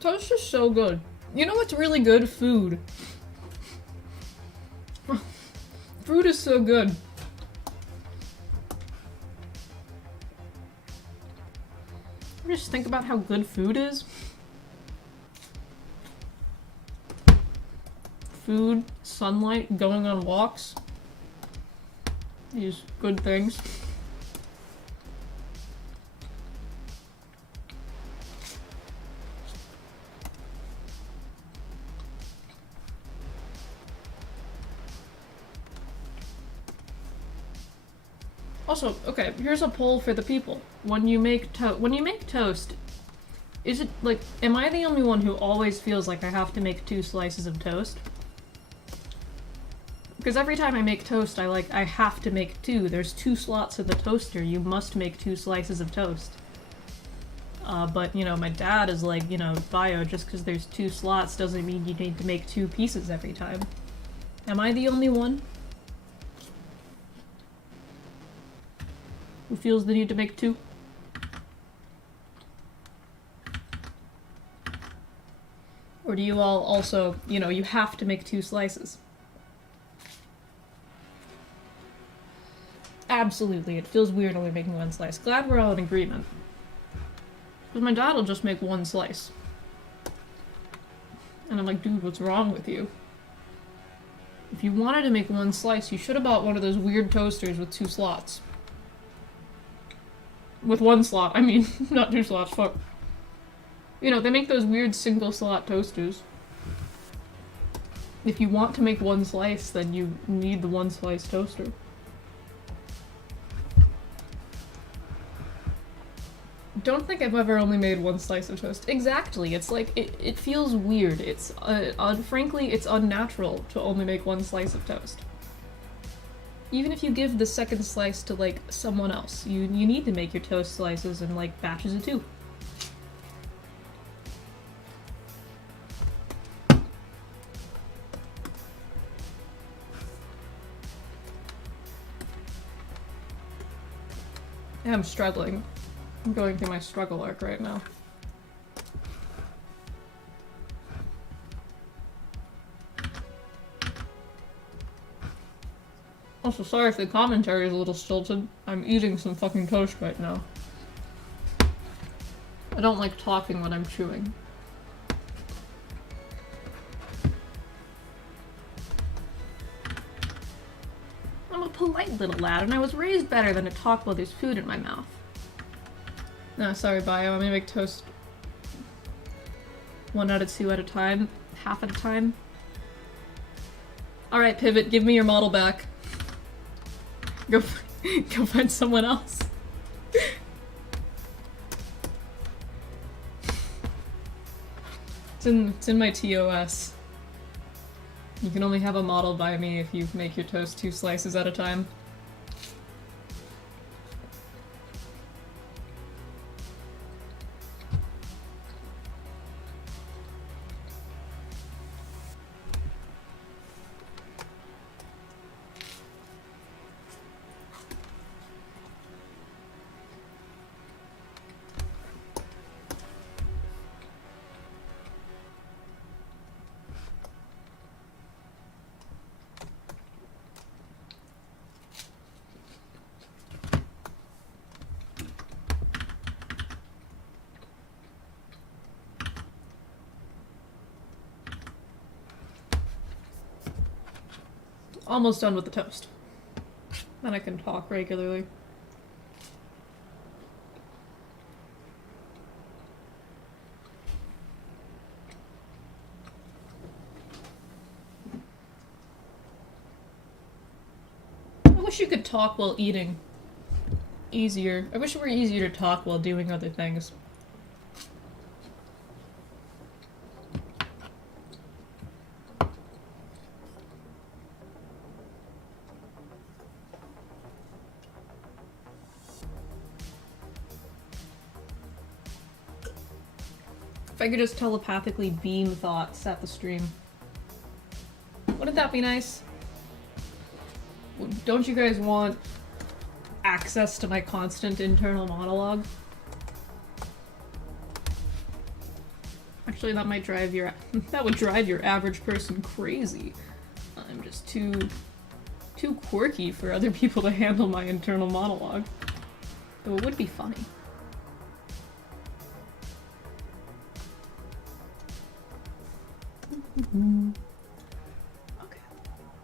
Toast is so good. You know what's really good? Food. Food is so good. Just think about how good food is. Food, sunlight, going on walks. These good things. Also, okay, here's a poll for the people. When you make toast, is it like, am I the only one who always feels like I have to make 2 slices of toast? Because every time I make toast, I have to make 2. There's 2 slots in the toaster. You must make 2 slices of toast. But, you know, my dad is like, you know, bio, just because there's 2 slots doesn't mean you need to make 2 pieces every time. Am I the only one who feels the need to make 2? Or do you all also, you know, you have to make 2 slices? Absolutely, it feels weird only making 1 slice. Glad we're all in agreement. Because my dad will just make 1 slice. And I'm like, dude, what's wrong with you? If you wanted to make 1 slice, you should have bought one of those weird toasters with 2 slots. With 1 slot, I mean, not 2 slots, fuck. You know, they make those weird single slot toasters. If you want to make 1 slice, then you need the 1 slice toaster. Don't think I've ever only made 1 slice of toast. Exactly, it's like, it feels weird. It's, frankly, it's unnatural to only make 1 slice of toast. Even if you give the 2nd slice to, like, someone else, you need to make your toast slices in, like, batches of 2. I'm struggling. I'm going through my struggle arc right now. Also, sorry if the commentary is a little stilted. I'm eating some fucking toast right now. I don't like talking when I'm chewing. I'm a polite little lad, and I was raised better than to talk while there's food in my mouth. No, sorry, bio. I'm gonna make toast 1 out of 2 at a time. Half at a time. Alright, Pivot, give me your model back. Go find someone else. It's in my TOS. You can only have a model by me if you make your toast 2 slices at a time. almost done with the toast. Then I can talk regularly. I wish you could talk while eating. Easier. I wish it were easier to talk while doing other things. If I could just telepathically beam thoughts at the stream. Wouldn't that be nice? Don't you guys want access to my constant internal monologue? Actually, that might drive your that would drive your average person crazy. I'm just too quirky for other people to handle my internal monologue. Though it would be funny. Okay.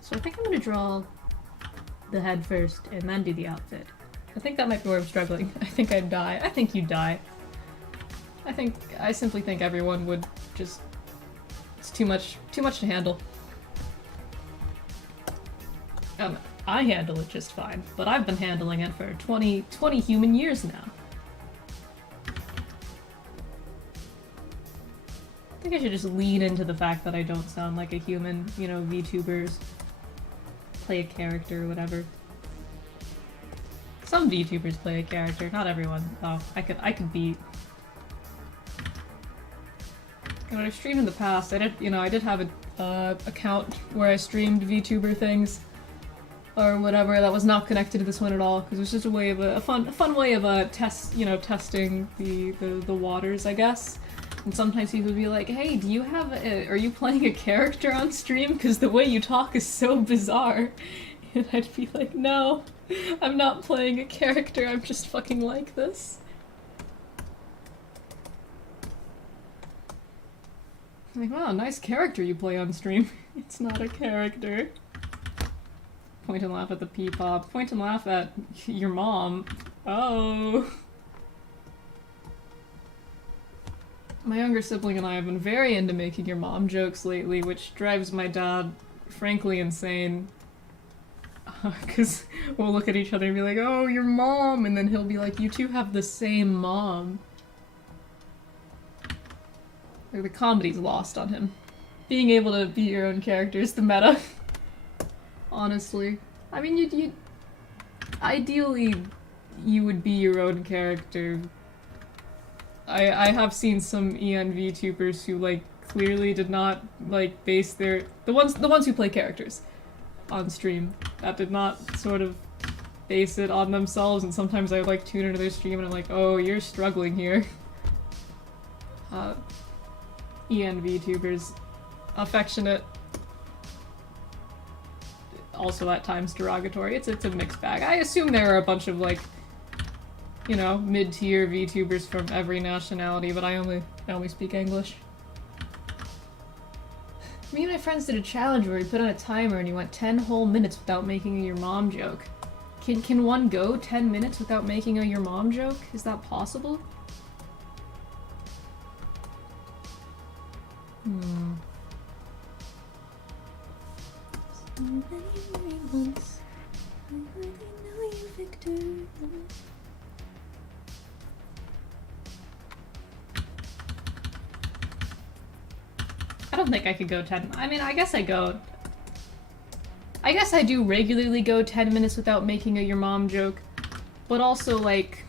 So I think I'm gonna draw the head first and then do the outfit. I think that might be where I'm struggling. I think I'd die. I think you'd die. I simply think everyone would just... It's too much to handle. I handle it just fine, but I've been handling it for 20 human years now. I think I should just lean into the fact that I don't sound like a human, you know, VTubers. Play a character or whatever. Some VTubers play a character, not everyone. Oh, I could beat. When I streamed in the past, I did have a account where I streamed VTuber things or whatever that was not connected to this one at all, because it was just a way of a fun way of testing the waters, I guess. And sometimes people would be like, "Hey, do you have are you playing a character on stream? Because the way you talk is so bizarre." And I'd be like, "No, I'm not playing a character. I'm just fucking like this." I'm like, "Wow, nice character you play on stream." It's not a character. Point and laugh at the P-pop. Point and laugh at your mom. Oh. My younger sibling and I have been very into making your mom jokes lately, which drives my dad frankly insane. Because we'll look at each other and be like, "Oh, your mom," and then he'll be like, "You two have the same mom." Like, the comedy's lost on him. Being able to be your own character is the meta. Honestly. I mean, you'd ideally, you would be your own character. I have seen some EN VTubers who, like, clearly did not, like, base their... The ones who play characters on stream, that did not sort of base it on themselves, and sometimes I, like, tune into their stream and I'm like, "Oh, you're struggling here." EN VTubers. Affectionate. Also at times derogatory. It's a mixed bag. I assume there are a bunch of, like, you know, mid-tier VTubers from every nationality, but I only speak English. Me and my friends did a challenge where we put on a timer and you went 10 whole minutes without making a your mom joke. Can one go 10 minutes without making a your mom joke? Is that possible? I don't think I could go 10. I mean, I guess I do regularly go 10 minutes without making a your mom joke, but also, like,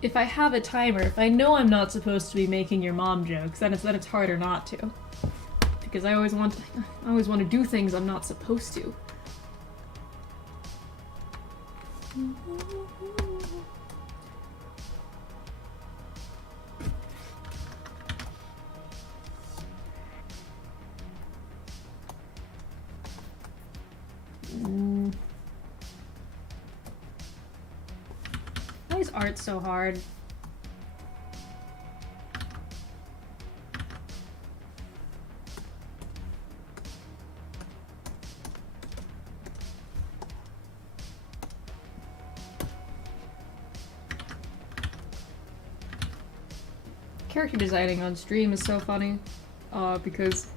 if I have a timer, if I know I'm not supposed to be making your mom jokes, then it's harder not to. Because I always want to do things I'm not supposed to. Why is art so hard? character designing on stream is so funny, because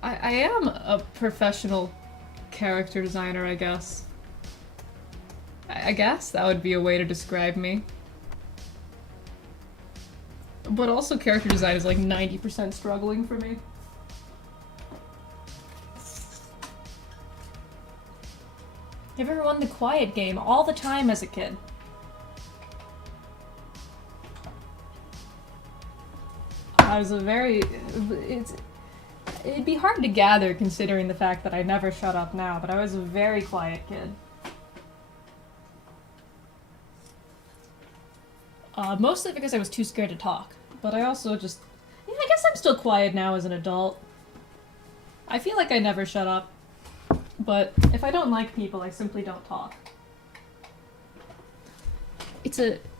I am a professional character designer, I guess. I guess that would be a way to describe me. But also character design is like 90% struggling for me. Have you ever won the quiet game all the time as a kid? I was a very... It'd be hard to gather considering the fact that I never shut up now, but I was a very quiet kid. Mostly because I was too scared to talk, but I also just... Yeah, I guess I'm still quiet now as an adult. I feel like I never shut up, but if I don't like people, I simply don't talk.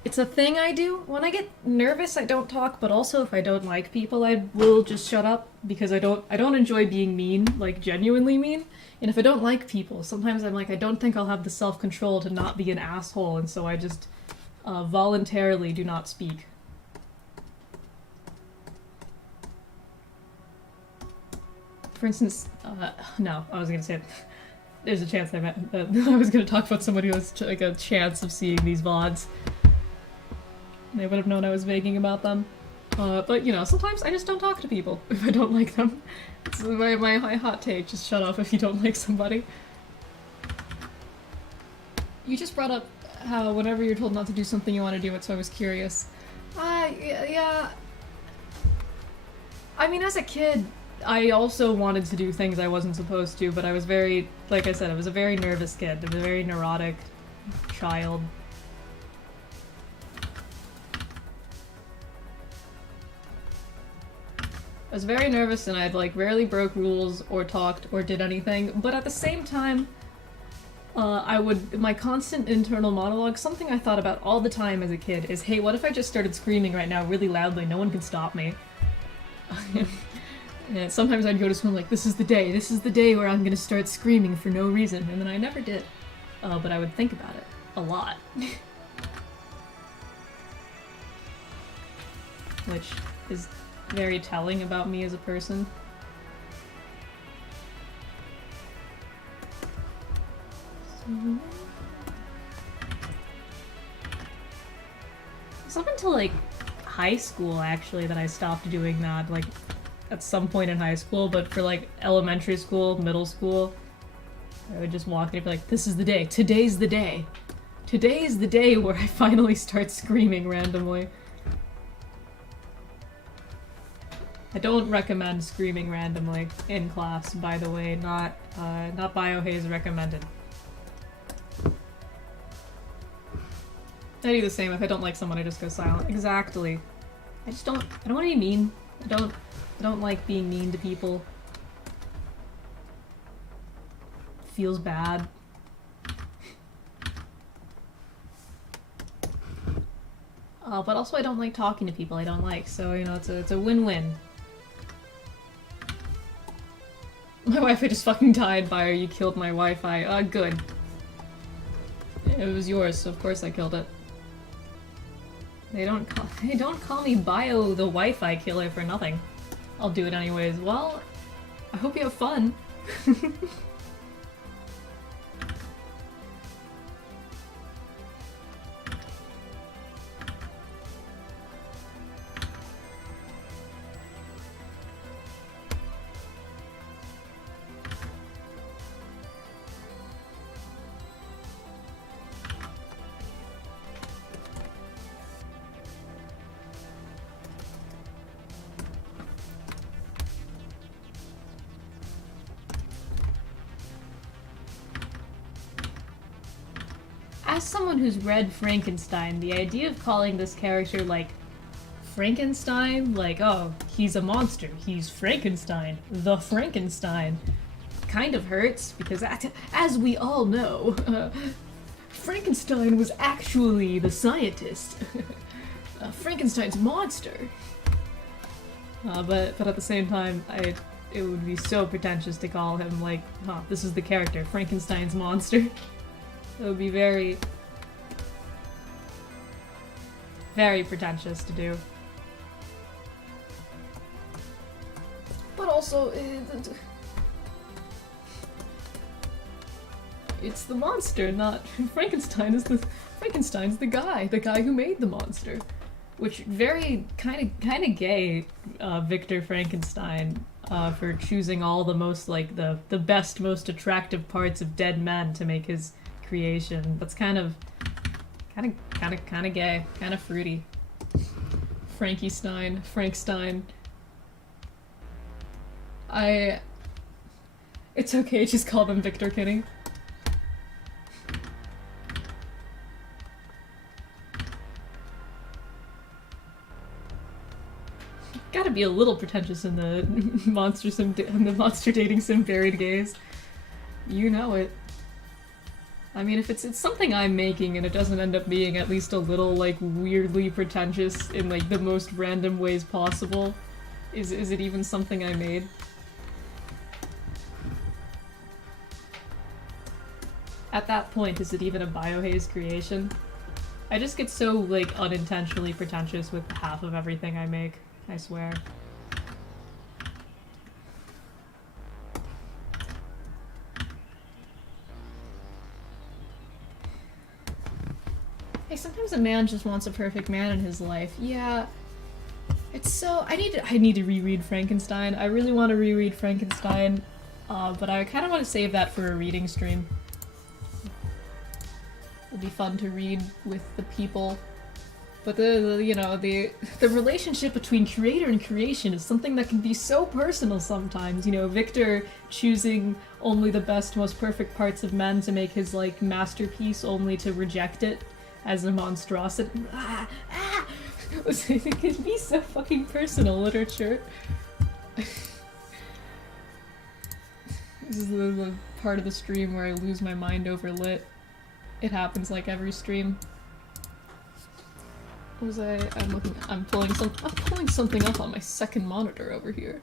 It's a thing I do. When I get nervous, I don't talk, but also if I don't like people, I will just shut up because I don't enjoy being mean, like genuinely mean. And if I don't like people, sometimes I'm like, I don't think I'll have the self-control to not be an asshole, and so I just voluntarily do not speak. For instance, no, I was gonna say, there's a chance I was gonna talk about somebody who has like a chance of seeing these VODs. They would have known I was vaguing about them. But, you know, sometimes I just don't talk to people if I don't like them. It's my hot take, just shut up if you don't like somebody. You just brought up how whenever you're told not to do something you want to do it, so I was curious. Yeah. I mean, as a kid, I also wanted to do things I wasn't supposed to, but I was very, like I said, I was a very nervous kid. I was a very neurotic child. I was very nervous and I'd like rarely broke rules or talked or did anything, but at the same time, my constant internal monologue, something I thought about all the time as a kid is, hey, what if I just started screaming right now really loudly, no one can stop me. And sometimes I'd go to school like, this is the day where I'm gonna start screaming for no reason, and then I never did. But I would think about it a lot. Which is very telling about me as a person. It's up until like high school actually that I stopped doing that, like at some point in high school, but for like elementary school, middle school, I would just walk in and be like, this is the day, today's the day. Today is the day where I finally start screaming randomly. I don't recommend screaming randomly in class, by the way, not biohaze recommended. I do the same. If I don't like someone, I just go silent. Exactly. I don't want to be mean. I don't like being mean to people. Feels bad. But also I don't like talking to people I don't like, so, you know, it's a win-win. My Wi-Fi just fucking died, Bio. You killed my Wi-Fi. Good. It was yours, so of course I killed it. They don't call me Bio the Wi-Fi killer for nothing. I'll do it anyways. Well, I hope you have fun. As someone who's read Frankenstein, the idea of calling this character, like, Frankenstein, like, oh, he's a monster, he's Frankenstein, the Frankenstein, kind of hurts, because as we all know, Frankenstein was actually the scientist. Frankenstein's monster. But at the same time, it would be so pretentious to call him, like, this is the character, Frankenstein's monster. It would be very, very pretentious to do. also, it's the monster, not Frankenstein's the guy who made the monster. Which very kind of gay, Victor Frankenstein, for choosing all the most the best, most attractive parts of dead men to make his creation. That's kind of gay, kind of fruity. Frankstein. It's okay, just call them Victor Kidding. Gotta be a little pretentious in the monster dating sim buried gaze. You know it. I mean, if it's something I'm making and it doesn't end up being at least a little weirdly pretentious in the most random ways possible, is it even something I made? At that point, is it even a Biohaze creation? I just get so unintentionally pretentious with half of everything I make. I swear. Hey, sometimes a man just wants a perfect man in his life. Yeah. It's so... I need to reread Frankenstein. I really want to reread Frankenstein, but I kind of want to save that for a reading stream. It'll be fun to read with the people. But the relationship between creator and creation is something that can be so personal sometimes. You know, Victor choosing only the best, most perfect parts of men to make his masterpiece, only to reject it as a monstrosity. It can be so fucking personal, literature. This is the part of the stream where I lose my mind over lit. It happens every stream. I'm pulling something up on my second monitor over here.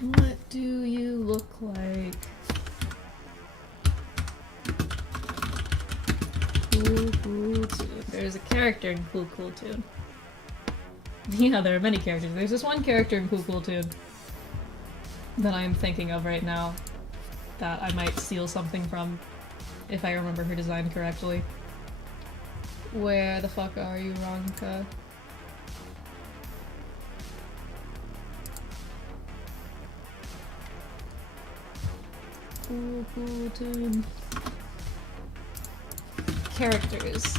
What do you look like? Cool Tune. There's a character in Cool Tune. Yeah, there are many characters. There's this one character in Cool Tune that I'm thinking of right now that I might steal something from, if I remember her design correctly. Where the fuck are you, Ronka? Cool Tune. Characters.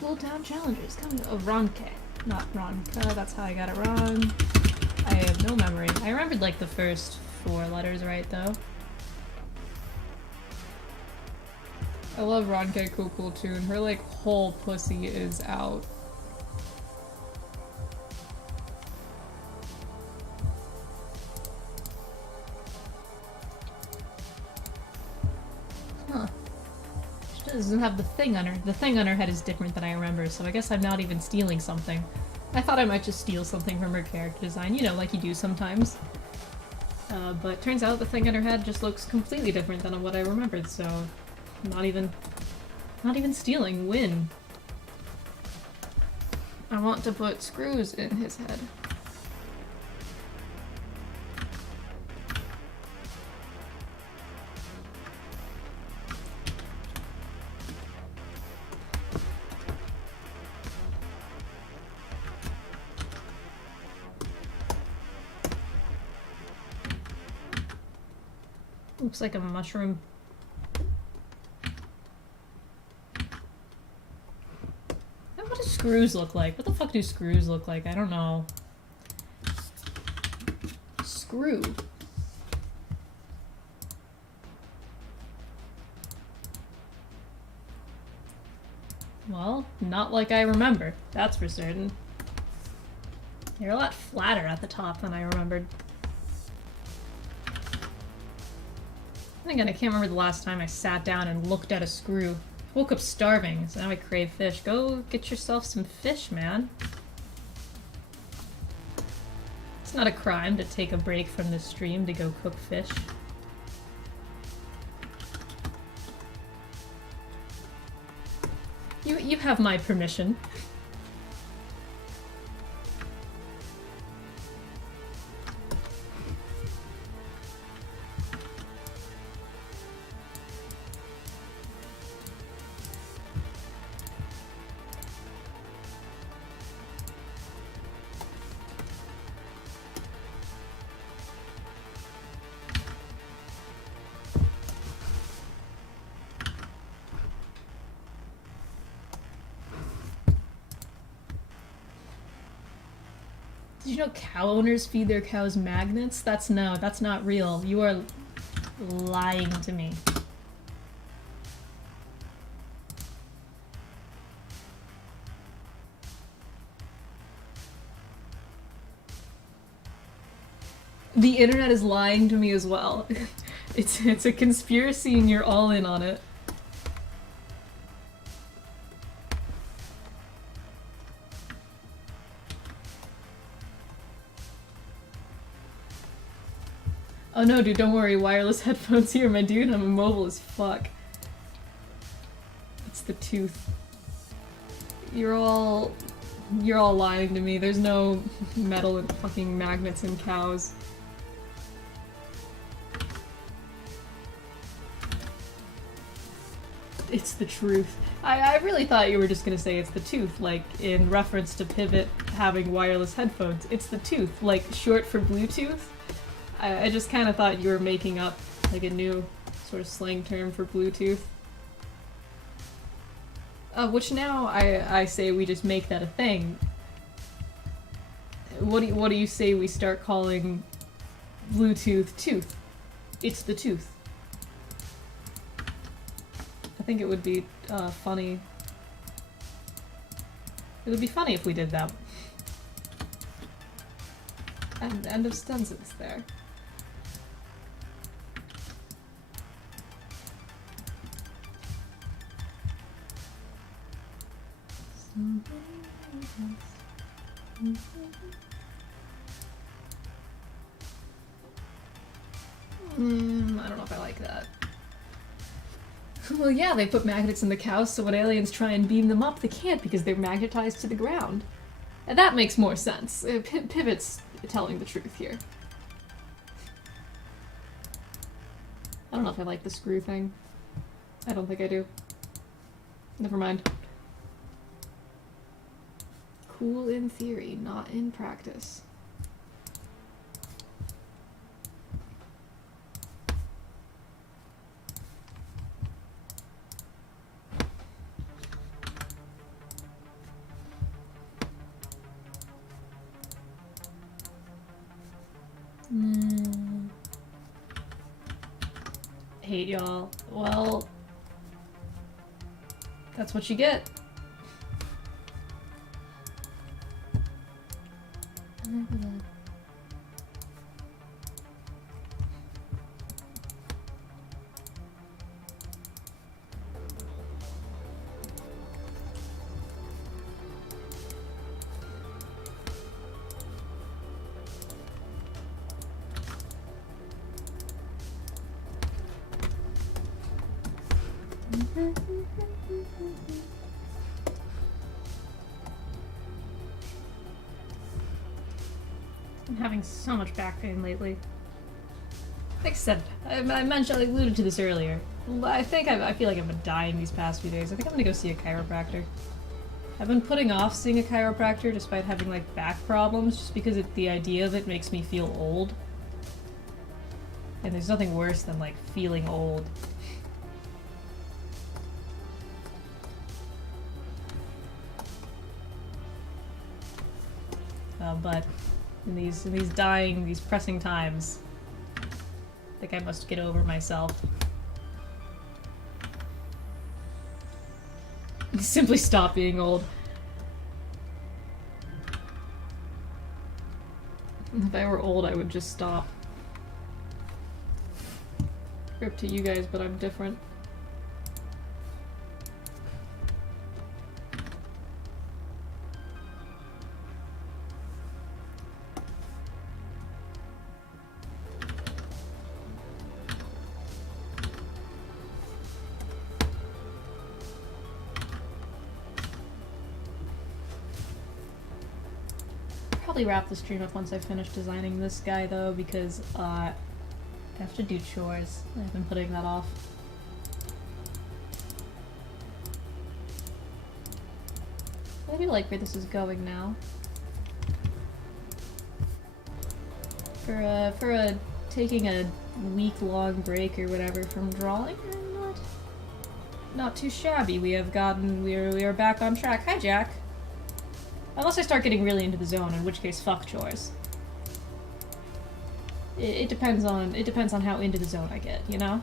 Cool Town Challengers coming. Oh, Ronke. Not Ronka, that's how I got it wrong. I have no memory. I remembered the first 4 letters right though. I love Ronke Cool Tune. Her whole pussy is out. Huh. She doesn't have the thing on her. The thing on her head is different than I remember, so I guess I'm not even stealing something. I thought I might just steal something from her character design, you know, like you do sometimes. But turns out the thing on her head just looks completely different than what I remembered, so... Not even stealing. Win. I want to put screws in his head. Looks like a mushroom. What do screws look like? What the fuck do screws look like? I don't know. Screw. Well, not like I remember. That's for certain. They're a lot flatter at the top than I remembered. I again, I can't remember the last time I sat down and looked at a screw. I woke up starving, so now I crave fish. Go get yourself some fish, man. It's not a crime to take a break from the stream to go cook fish. You have my permission. Did you know cow owners feed their cows magnets? That's not real. You are lying to me. The internet is lying to me as well. It's a conspiracy and you're all in on it. Oh no, dude, don't worry. Wireless headphones here, my dude. I'm immobile as fuck. It's the tooth. You're all lying to me. There's no metal and fucking magnets in cows. It's the truth. I really thought you were just gonna say it's the tooth, like in reference to Pivot having wireless headphones. It's the tooth, like short for Bluetooth. I just kind of thought you were making up like a new sort of slang term for Bluetooth. Which now I say we just make that a thing. What do you say we start calling Bluetooth tooth? It's the tooth. I think it would be funny. It would be funny if we did that. And end of sentence there. I don't know if I like that. Well, yeah, they put magnets in the cows, so when aliens try and beam them up, they can't because they're magnetized to the ground. And that makes more sense. Pivot's telling the truth here. I don't know if I like the screw thing. I don't think I do. Never mind. Cool in theory, not in practice. Hate y'all. Well, that's what you get. I'm having so much back pain lately. Like I said, I mentioned, I alluded to this earlier. I feel like I've been dying these past few days. I think I'm gonna go see a chiropractor. I've been putting off seeing a chiropractor despite having like back problems, just because the idea of it makes me feel old. And there's nothing worse than like feeling old. But in these pressing times, I think I must get over myself. Simply stop being old. If I were old, I would just stop. Rip to you guys, but I'm different. Probably wrap the stream up once I finish designing this guy though, because I have to do chores. I've been putting that off. I do like where this is going now. For taking a week-long break or whatever from drawing, I'm not too shabby. We are back on track. Hi, Jack. Unless I start getting really into the zone, in which case, fuck chores. It depends on how into the zone I get, you know?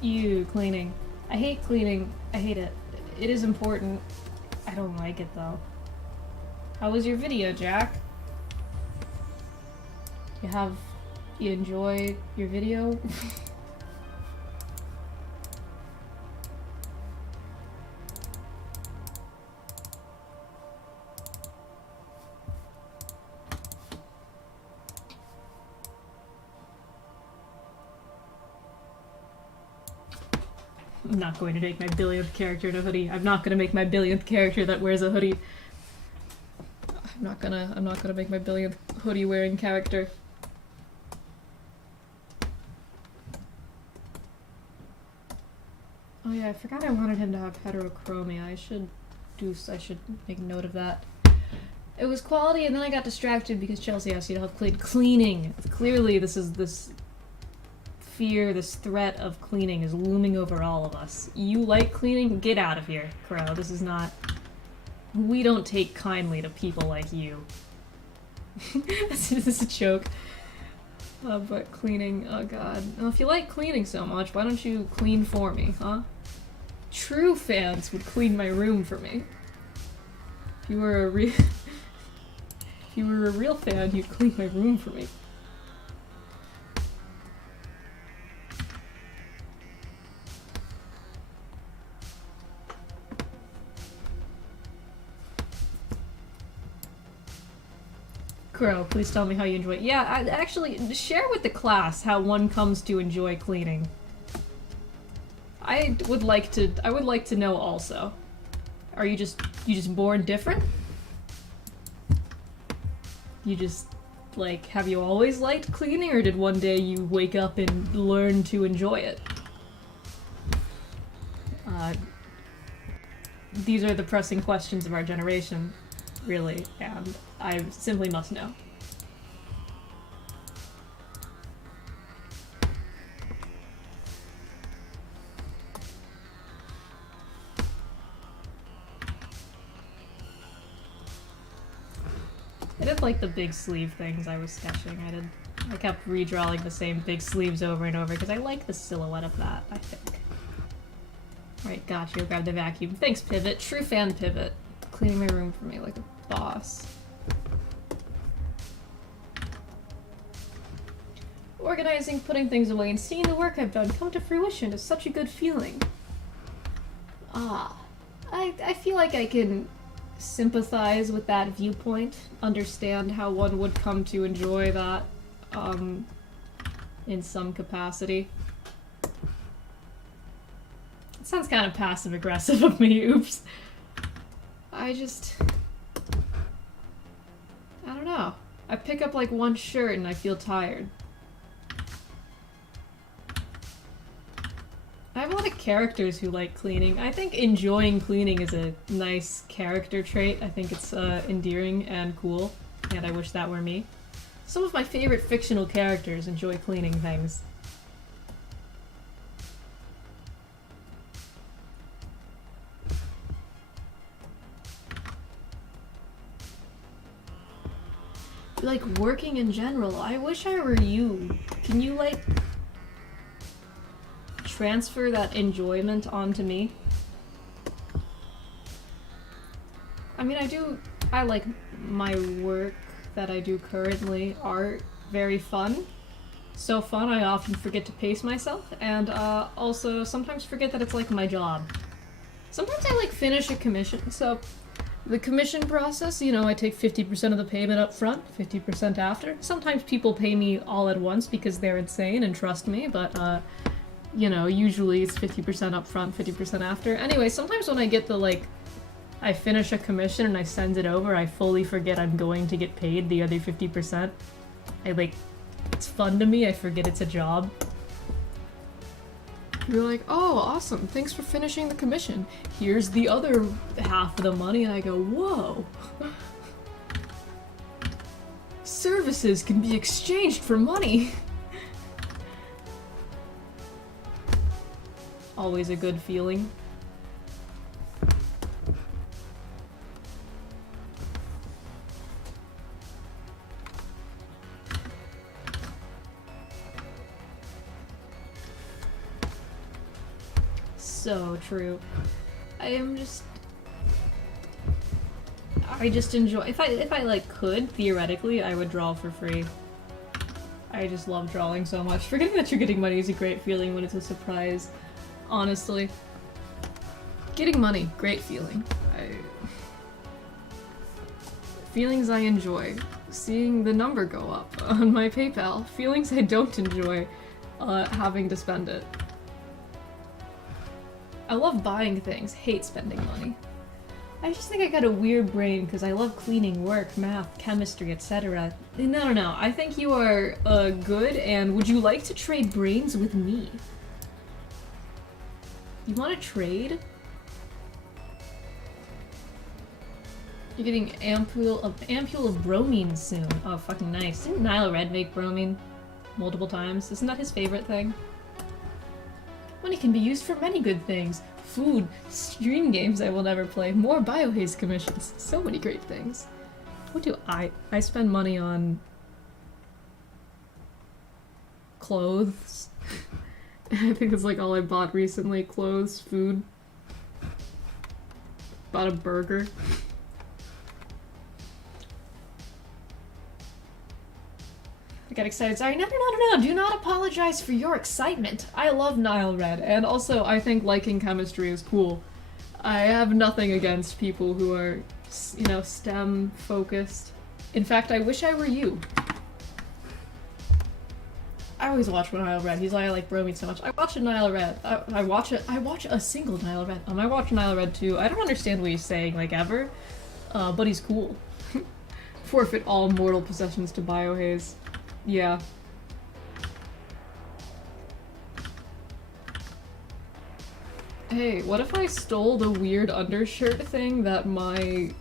Ew, cleaning. I hate cleaning. I hate it. It is important. I don't like it, though. How was your video, Jack? You enjoy your video? I'm not going to make my billionth character in a hoodie. I'm not gonna make my billionth character that wears a hoodie. I'm not gonna make my billionth hoodie wearing character. Oh yeah, I forgot I wanted him to have heterochromia. I should make note of that. It was quality and then I got distracted because Chelsea asked you to help cleaning. Clearly this fear, this threat of cleaning is looming over all of us. You like cleaning? Get out of here, Crow. This is not... We don't take kindly to people like you. This is a joke. But cleaning, oh god. Well, if you like cleaning so much, why don't you clean for me, huh? True fans would clean my room for me. If you were a real fan, you'd clean my room for me. Crow, please tell me how you enjoy it. Yeah, actually, share with the class how one comes to enjoy cleaning. I would like to know also. Are you just born different? You just, like, have you always liked cleaning, or did one day you wake up and learn to enjoy it? These are the pressing questions of our generation, really, and I simply must know. I did like the big sleeve things I was sketching. I kept redrawing the same big sleeves over and over because I like the silhouette of that, I think. Alright, gotcha, you'll grab the vacuum. Thanks, Pivot. True fan Pivot. Cleaning my room for me like a boss. Organizing, putting things away, and seeing the work I've done come to fruition is such a good feeling. I feel like I can sympathize with that viewpoint, understand how one would come to enjoy that, in some capacity. It sounds kind of passive-aggressive of me, oops. I don't know. I pick up like one shirt and I feel tired. I have a lot of characters who like cleaning. I think enjoying cleaning is a nice character trait. I think it's endearing and cool, and I wish that were me. Some of my favorite fictional characters enjoy cleaning things. Like, working in general, I wish I were you. Can you, like, transfer that enjoyment onto me? I mean, I like my work that I do currently, art, very fun, so fun I often forget to pace myself, and also sometimes forget that it's like my job. Sometimes I like finish a commission, so the commission process, you know, I take 50% of the payment up front, 50% after. Sometimes people pay me all at once because they're insane and trust me, but you know, usually it's 50% up front, 50% after. Anyway, sometimes when I get the, like, I finish a commission and I send it over, I fully forget I'm going to get paid the other 50%. It's fun to me, I forget it's a job. You're like, oh, awesome, thanks for finishing the commission. Here's the other half of the money, and I go, whoa. Services can be exchanged for money. Always a good feeling. So true. I just enjoy. If I like could, theoretically, I would draw for free. I just love drawing so much. Forgetting that you're getting money is a great feeling when it's a surprise. Honestly. Getting money, great feeling. Feelings I enjoy. Seeing the number go up on my PayPal. Feelings I don't enjoy, having to spend it. I love buying things, hate spending money. I just think I got a weird brain because I love cleaning, work, math, chemistry, etc. No. I think you are good, and would you like to trade brains with me? You want to trade? You're getting ampule of bromine soon. Oh, fucking nice. Didn't Nile Red make bromine multiple times? Isn't that his favorite thing? Money can be used for many good things. Food, stream games I will never play, more biohaze commissions. So many great things. What do I spend money on clothes. I think it's like all I bought recently. Clothes, food. Bought a burger. I got excited. Sorry, no. Do not apologize for your excitement. I love Nile Red, and also I think liking chemistry is cool. I have nothing against people who are, you know, STEM focused. In fact, I wish I were you. I always watch Nile Red. He's why I like bromine so much. I watch a Nile Red. I watch a single Nile Red. I watch Nile Red too. I don't understand what he's saying, like, ever. But he's cool. Forfeit all mortal possessions to biohaze. Yeah. Hey, what if I stole the weird undershirt thing that my...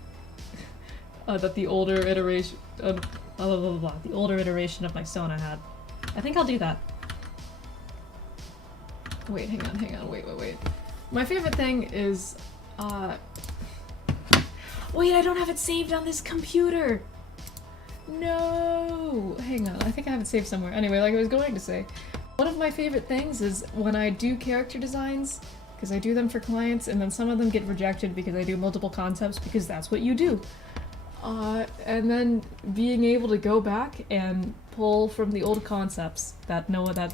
that the older iteration of... the older iteration of my Sona had? I think I'll do that. Wait, hang on, wait. My favorite thing is, wait, I don't have it saved on this computer! No! Hang on, I think I have it saved somewhere. Anyway, like I was going to say, one of my favorite things is when I do character designs, because I do them for clients, and then some of them get rejected because I do multiple concepts, because that's what you do. And then being able to go back and pull from the old concepts that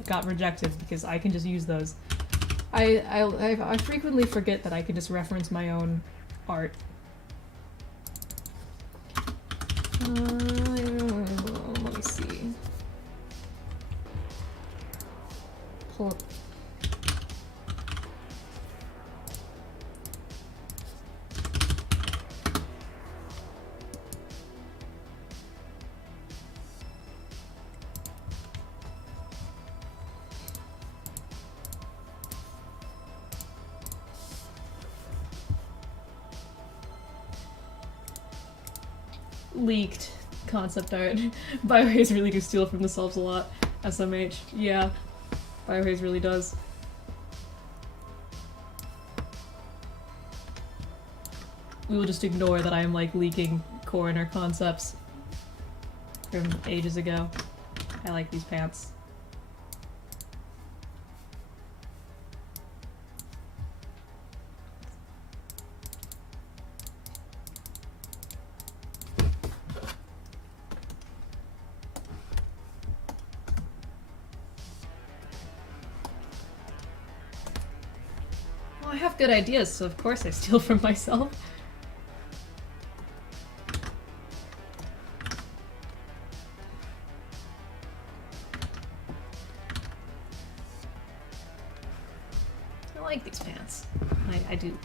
got rejected, because I can just use those. I frequently forget that I can just reference my own art. Let me see. Pull up. Leaked concept art. Biohaze really do steal from themselves a lot. SMH. Yeah. Biohaze really does. We will just ignore that I am like leaking coroner concepts from ages ago. I like these pants. Oh, I have good ideas, so of course I steal from myself. I like these pants. I do.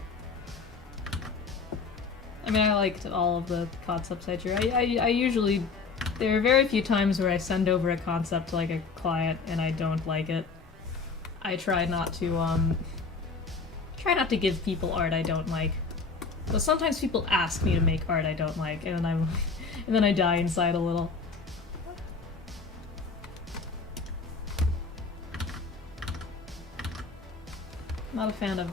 I mean, I liked all of the concepts I drew. I usually... There are very few times where I send over a concept to, like, a client and I don't like it. I try not to give people art I don't like. But sometimes people ask me to make art I don't like, and then and then I die inside a little. Not a fan of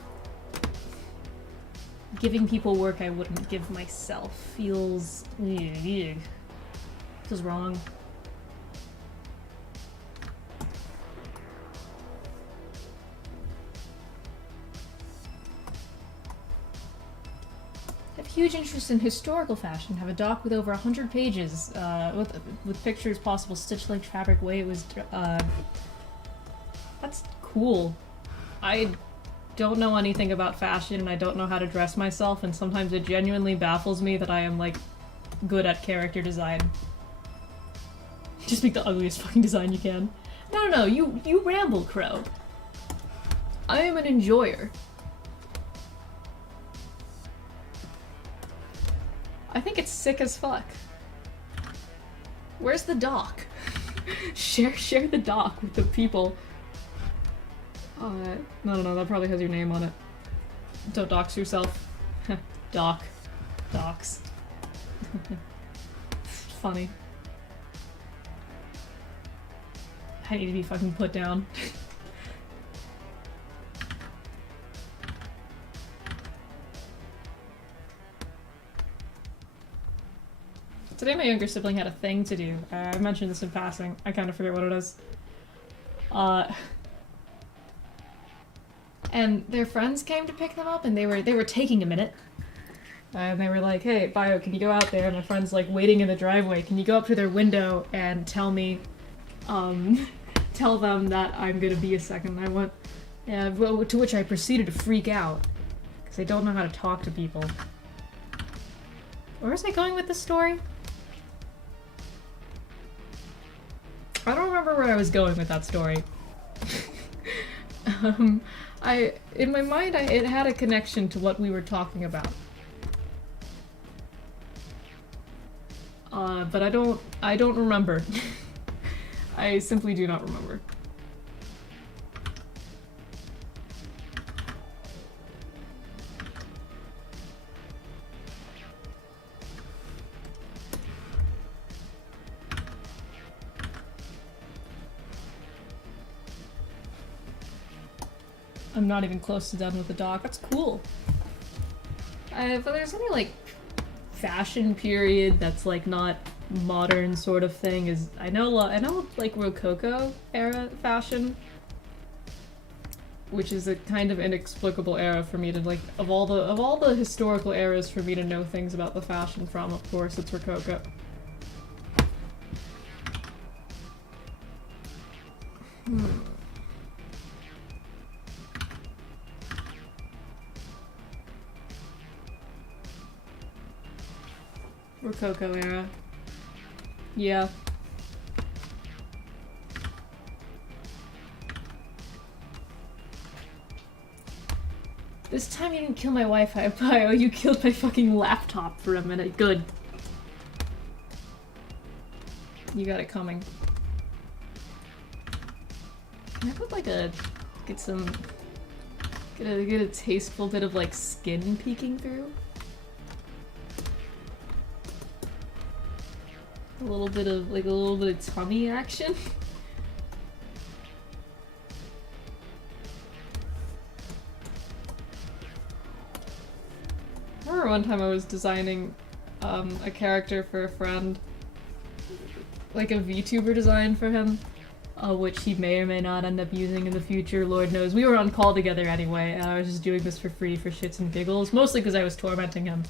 giving people work I wouldn't give myself. Feels wrong. I have huge interest in historical fashion. Have a doc with over 100 pages, with pictures, possible stitch-like fabric, way it was. That's cool. I don't know anything about fashion, and I don't know how to dress myself, and sometimes it genuinely baffles me that I am, like, good at character design. Just make the ugliest fucking design you can. No, you ramble, Crow. I am an enjoyer. I think it's sick as fuck. Where's the doc? share the doc with the people. No, that probably has your name on it. Don't dox yourself. Docs. Funny. I need to be fucking put down. Today my younger sibling had a thing to do. I mentioned this in passing. I kind of forget what it is. And their friends came to pick them up, and they were taking a minute. And they were like, "Hey, Bio, can you go out there?" And my friend's like waiting in the driveway. "Can you go up to their window and tell me, tell them that I'm gonna be a second?" And I went, yeah, well, to which I proceeded to freak out. Because I don't know how to talk to people. Where was I going with this story? I don't remember where I was going with that story. In my mind, it had a connection to what we were talking about. But I don't remember. I simply do not remember. I'm not even close to done with the doc. That's cool. If there's any, like, fashion period that's, like, not modern sort of thing, is I know like Rococo era fashion, which is a kind of inexplicable era for me to, like, of all the historical eras for me to know things about the fashion from. Of course, it's Rococo. Rococo era. Yeah. This time you didn't kill my Wi-Fi, Bio. You killed my fucking laptop for a minute. Good. You got it coming. Can I put like get a tasteful bit of like skin peeking through? A little bit of tummy action. I remember one time I was designing a character for a friend, like a VTuber design for him, which he may or may not end up using in the future, Lord knows. We were on call together anyway, and I was just doing this for free for shits and giggles, mostly because I was tormenting him.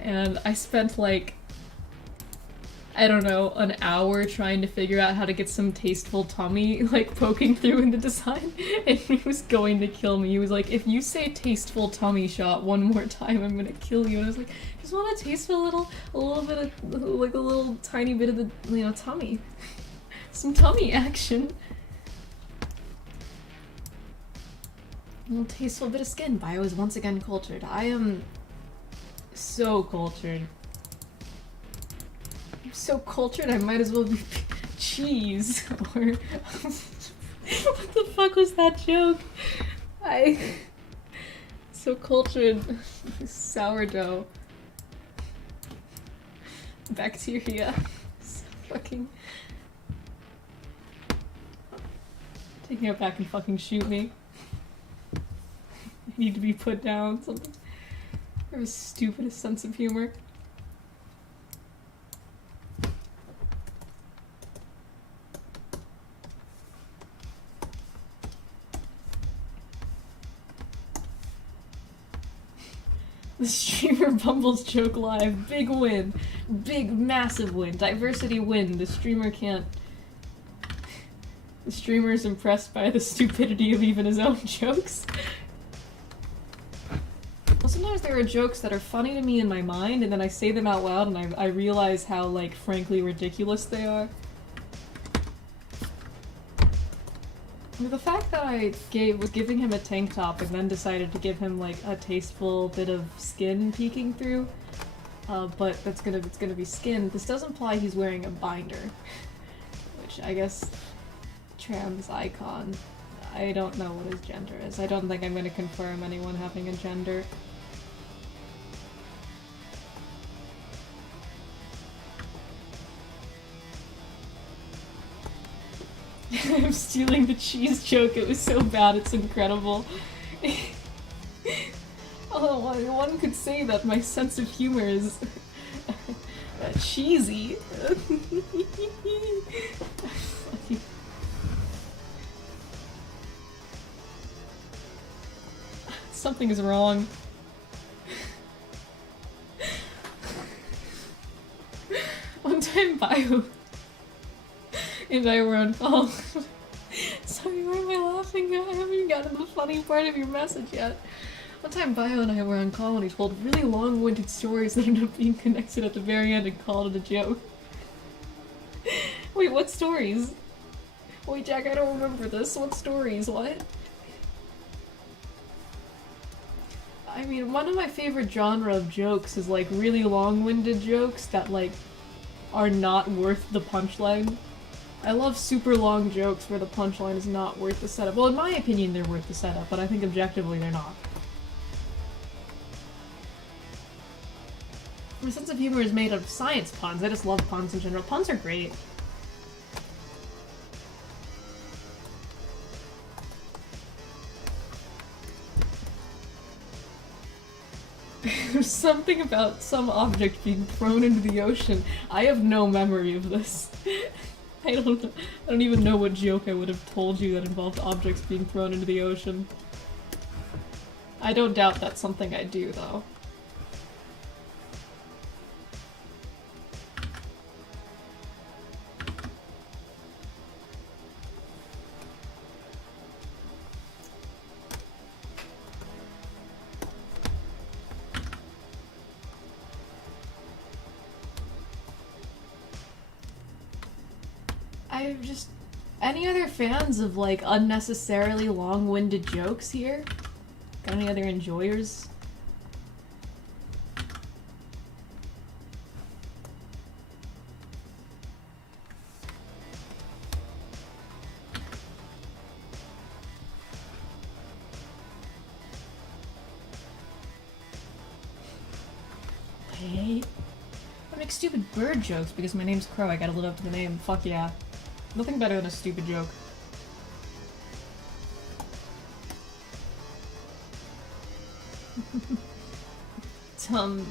And I spent like I don't know, an hour trying to figure out how to get some tasteful tummy, like, poking through in the design, and he was going to kill me. He was like, if you say tasteful tummy shot one more time, I'm gonna kill you. And I was like, I just want a tasteful a little bit of, like, a little tiny bit of the, you know, tummy. Some tummy action. A little tasteful bit of skin. Bio is once again cultured. I am so cultured. So cultured, I might as well be cheese. Or what the fuck was that joke? So cultured. Sourdough. Bacteria. So fucking taking it back and fucking shoot me. I need to be put down. Something. I have a stupidest sense of humor. The streamer Bumbles joke live. Big win. Big, massive win. Diversity win. The streamer can't... The streamer is impressed by the stupidity of even his own jokes. Well, sometimes there are jokes that are funny to me in my mind, and then I say them out loud, and I realize how, like, frankly ridiculous they are. The fact that I was giving him a tank top and then decided to give him like a tasteful bit of skin peeking through, but it's gonna be skin. This does imply he's wearing a binder, which I guess trans icon. I don't know what his gender is. I don't think I'm gonna confirm anyone having a gender. I'm stealing the cheese joke, it was so bad, it's incredible. Although one could say that my sense of humor is cheesy. Something is wrong. One time Bio and I were on call. Sorry, why am I laughing? I haven't even gotten to the funny part of your message yet. One time Bio and I were on call and he told really long-winded stories that ended up being connected at the very end and called it a joke. Wait, what stories? Wait, Jack, I don't remember this. What stories? What? I mean, one of my favorite genre of jokes is like really long-winded jokes that like are not worth the punchline. I love super long jokes where the punchline is not worth the setup. Well, in my opinion, they're worth the setup, but I think objectively they're not. My sense of humor is made of science puns. I just love puns in general. Puns are great. There's something about some object being thrown into the ocean. I have no memory of this. I don't even know what joke I would have told you that involved objects being thrown into the ocean. I don't doubt that's something I do, though. I've just... Any other fans of, like, unnecessarily long-winded jokes here? Got any other enjoyers? Hey. I make stupid bird jokes because my name's Crow. I gotta live up to the name. Fuck yeah. Nothing better than a stupid joke. Tummy.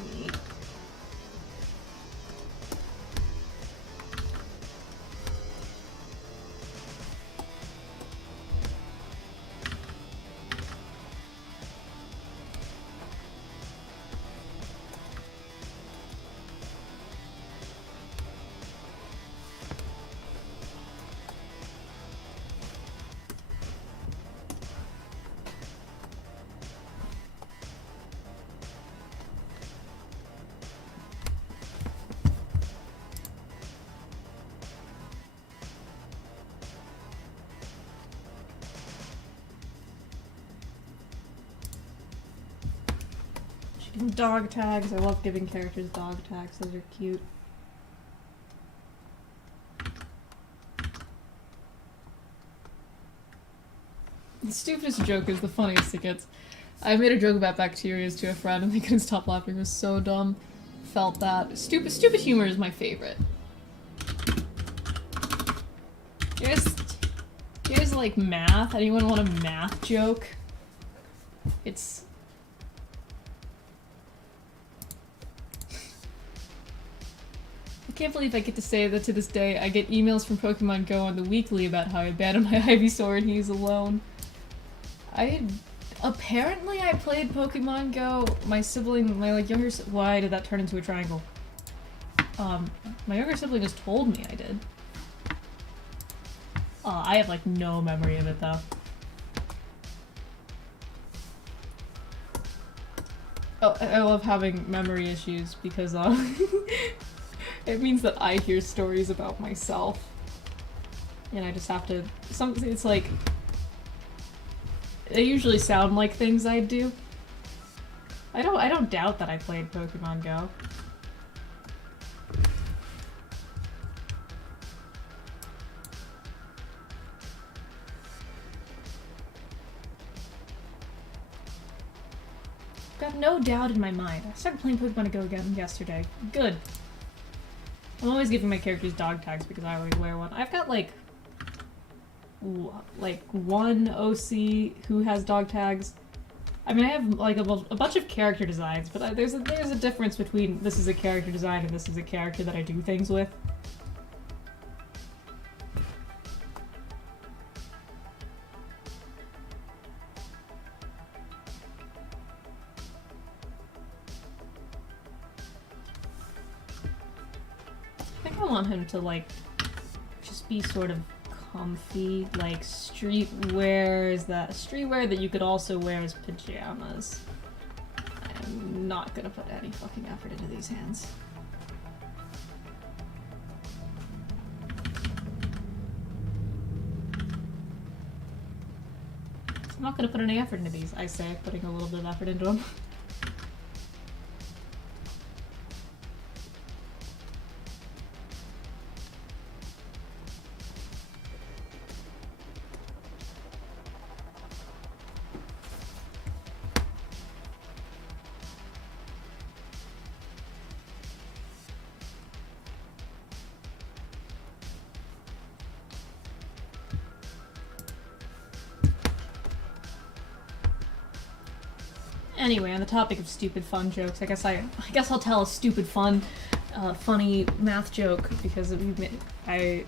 Dog tags. I love giving characters dog tags. Those are cute. The stupidest joke is the funniest it gets. I made a joke about bacterias to a friend and they couldn't stop laughing. It was so dumb. Felt that. Stupid humor is my favorite. You guys like math? Anyone want a math joke? It's... I can't believe I get to say that to this day. I get emails from Pokemon Go on the weekly about how I abandoned my Ivysaur and he's alone. Apparently I played Pokemon Go. My sibling, my younger... Why did that turn into a triangle? My younger sibling just told me I did. I have no memory of it though. Oh, I love having memory issues because it means that I hear stories about myself. And I just have to... It's like... They usually sound like things I'd do. I don't doubt that I played Pokemon Go. Got no doubt in my mind. I started playing Pokemon Go again yesterday. Good. I'm always giving my characters dog tags because I always wear one. I've got one OC who has dog tags. I mean, I have a bunch of character designs, but there's a difference between this is a character design and this is a character that I do things with. I think I want him to just be sort of comfy, streetwear. Is that streetwear that you could also wear as pajamas? I'm not gonna put any fucking effort into these hands. I'm not gonna put any effort into these, I say, putting a little bit of effort into them. Anyway, on the topic of stupid fun jokes, I guess I'll tell a stupid funny math joke because that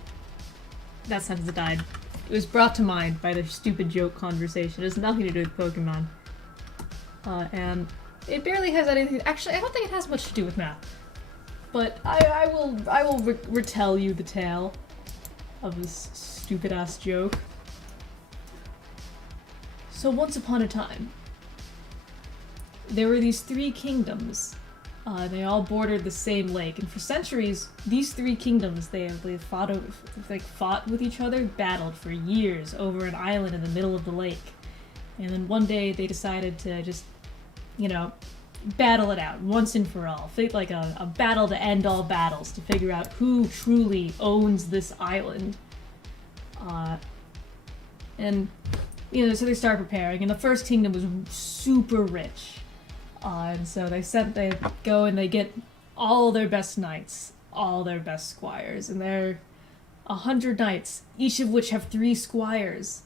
sentence died. It was brought to mind by the stupid joke conversation. It has nothing to do with Pokemon, and it barely has anything. Actually, I don't think it has much to do with math. But I will retell you the tale of this stupid ass joke. So once upon a time, there were these 3 kingdoms. They all bordered the same lake, and for centuries, these 3 kingdoms they fought with each other, battled for years over an island in the middle of the lake. And then one day they decided to just, battle it out once and for all. Like a battle to end all battles, to figure out who truly owns this island. So they start preparing, and the first kingdom was super rich. And so they go and they get all their best knights, all their best squires, and they're 100 knights, each of which have 3 squires.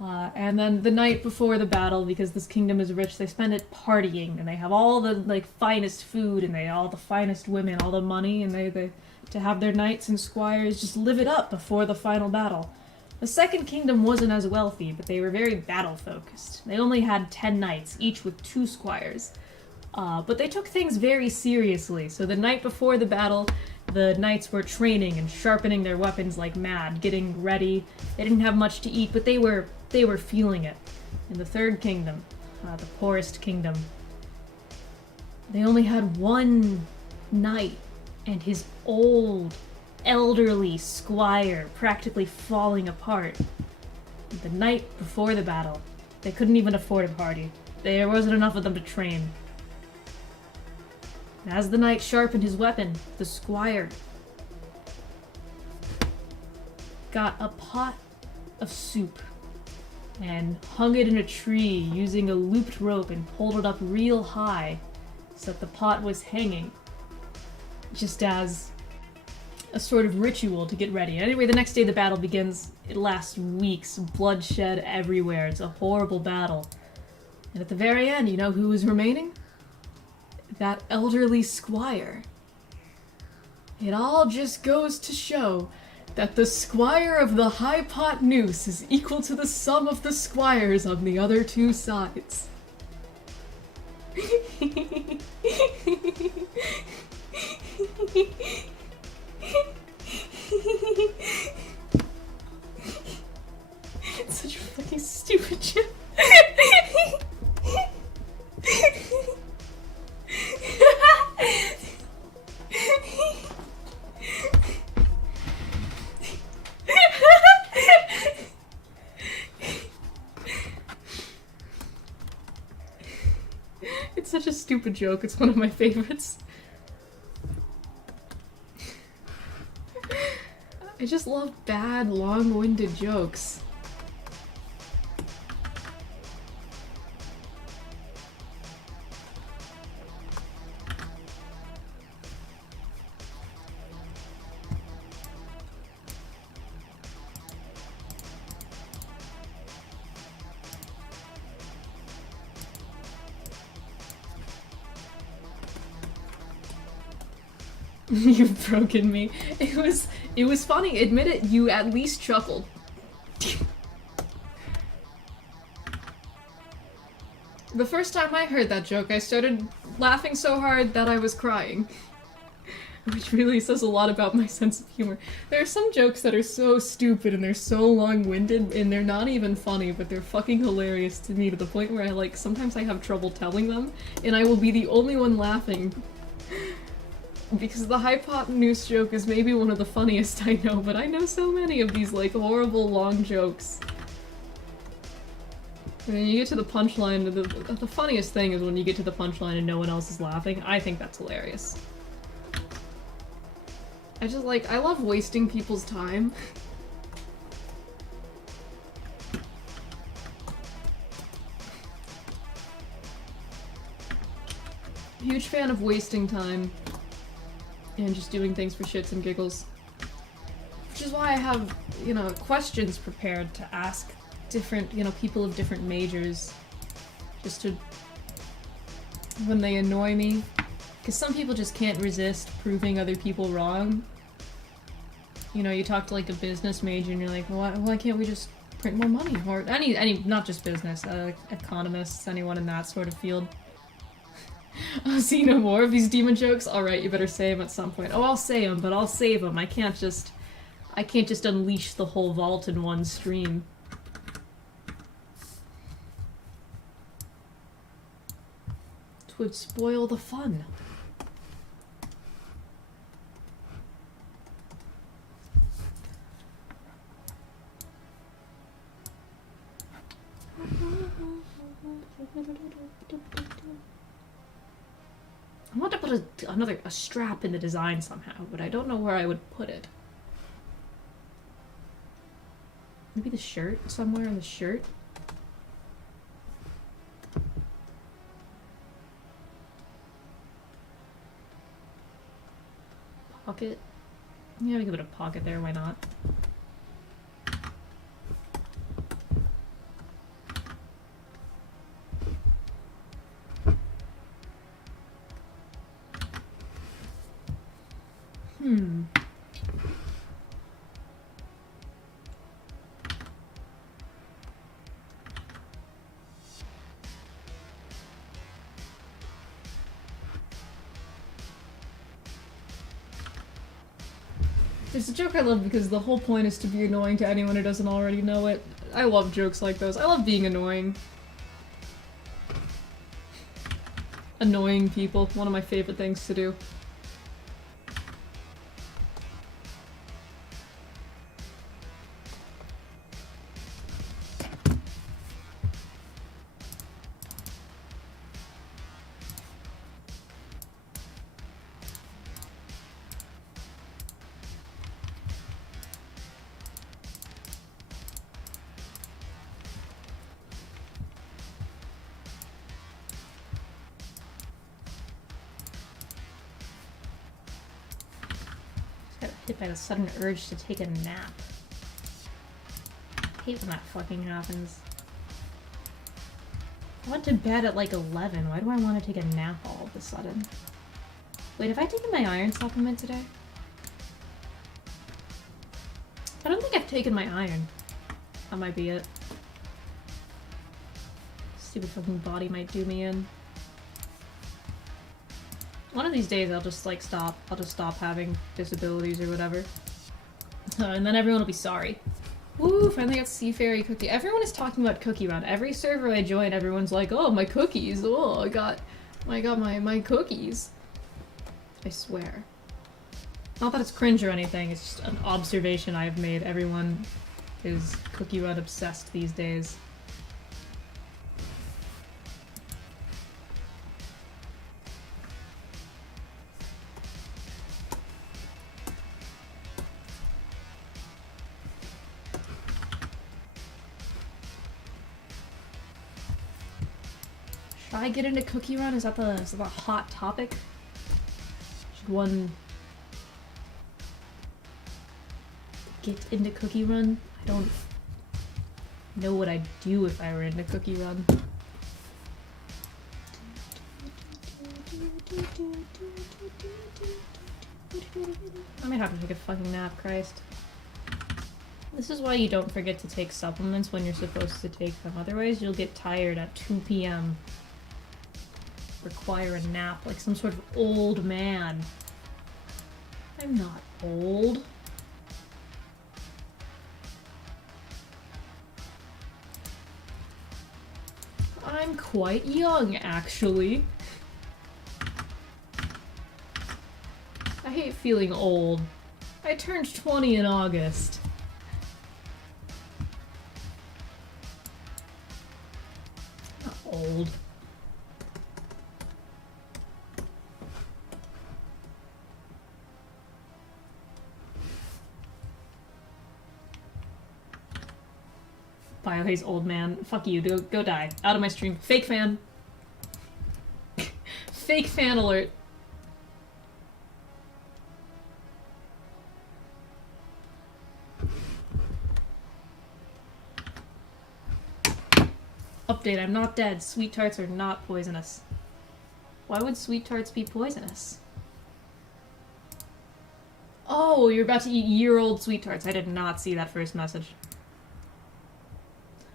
And then the night before the battle, because this kingdom is rich, they spend it partying, and they have all the finest food, and all the finest women, all the money, and they to have their knights and squires just live it up before the final battle. The second kingdom wasn't as wealthy, but they were very battle-focused. They only had 10 knights, each with 2 squires. But they took things very seriously, so the night before the battle, the knights were training and sharpening their weapons like mad, getting ready. They didn't have much to eat, but they were feeling it. In the third kingdom, the poorest kingdom, they only had 1 knight and his old, elderly squire practically falling apart. The night before the battle, they couldn't even afford a party. There wasn't enough of them to train. As the knight sharpened his weapon, the squire got a pot of soup and hung it in a tree using a looped rope and pulled it up real high so that the pot was hanging, just as a sort of ritual to get ready. Anyway, the next day the battle begins. It lasts weeks, bloodshed everywhere. It's a horrible battle. And at the very end, you know who was remaining? That elderly squire. It all just goes to show that the squire of the high pot noose is equal to the sum of the squires on the other two sides. It's such a fucking stupid joke. It's such a stupid joke, it's one of my favorites. I just love bad, long-winded jokes. You've broken me. It was funny. Admit it, you at least chuckled. The first time I heard that joke, I started laughing so hard that I was crying. Which really says a lot about my sense of humor. There are some jokes that are so stupid and they're so long-winded and they're not even funny, but they're fucking hilarious to me to the point where sometimes I have trouble telling them, and I will be the only one laughing. Because the hypotenuse joke is maybe one of the funniest I know, but I know so many of these, horrible long jokes. And then you get to the punchline, the funniest thing is when you get to the punchline and no one else is laughing. I think that's hilarious. I love wasting people's time. Huge fan of wasting time. And just doing things for shits and giggles. Which is why I have, questions prepared to ask different, people of different majors. Just to... when they annoy me. Because some people just can't resist proving other people wrong. You talk to, a business major and you're like, why can't we just print more money? Or any not just business, economists, anyone in that sort of field. I'll see no more of these demon jokes. Alright, you better say them at some point. Oh, I'll say them, but I'll save them. I can't just unleash the whole vault in one stream. It would spoil the fun. I want to put a strap in the design somehow, but I don't know where I would put it. Maybe the shirt? Somewhere on the shirt? Pocket? Yeah, we can put a pocket there, why not? It's a joke I love because the whole point is to be annoying to anyone who doesn't already know it. I love jokes like those. I love being annoying. Annoying people. One of my favorite things to do. hit by the sudden urge to take a nap. I hate when that fucking happens. I went to bed at like 11. Why do I want to take a nap all of a sudden? Wait, have I taken my iron supplement today? I don't think I've taken my iron. That might be it. Stupid fucking body might do me in. One of these days I'll just like stop. I'll just stop having disabilities or whatever. And then everyone will be sorry. Woo, finally got Seafaring cookie. Everyone is talking about Cookie Run. Every server I join, everyone's like, oh, my cookies. Oh, I got my cookies. I swear. Not that it's cringe or anything, it's just an observation I've made. Everyone is Cookie Run obsessed these days. Should I get into Cookie Run? Is that the hot topic? Should one get into Cookie Run? I don't know what I'd do if I were into Cookie Run. I might have to take a fucking nap, Christ. This is why you don't forget to take supplements when you're supposed to take them. Otherwise, you'll get tired at 2 p.m. Require a nap like some sort of old man. I'm not old. I'm quite young, actually. I hate feeling old. I turned 20 in August. Not old. BioHaze old man. Fuck you. Go die. Out of my stream. Fake fan. Fake fan alert. Update, I'm not dead. Sweet tarts are not poisonous. Why would sweet tarts be poisonous? Oh, you're about to eat year-old sweet tarts. I did not see that first message.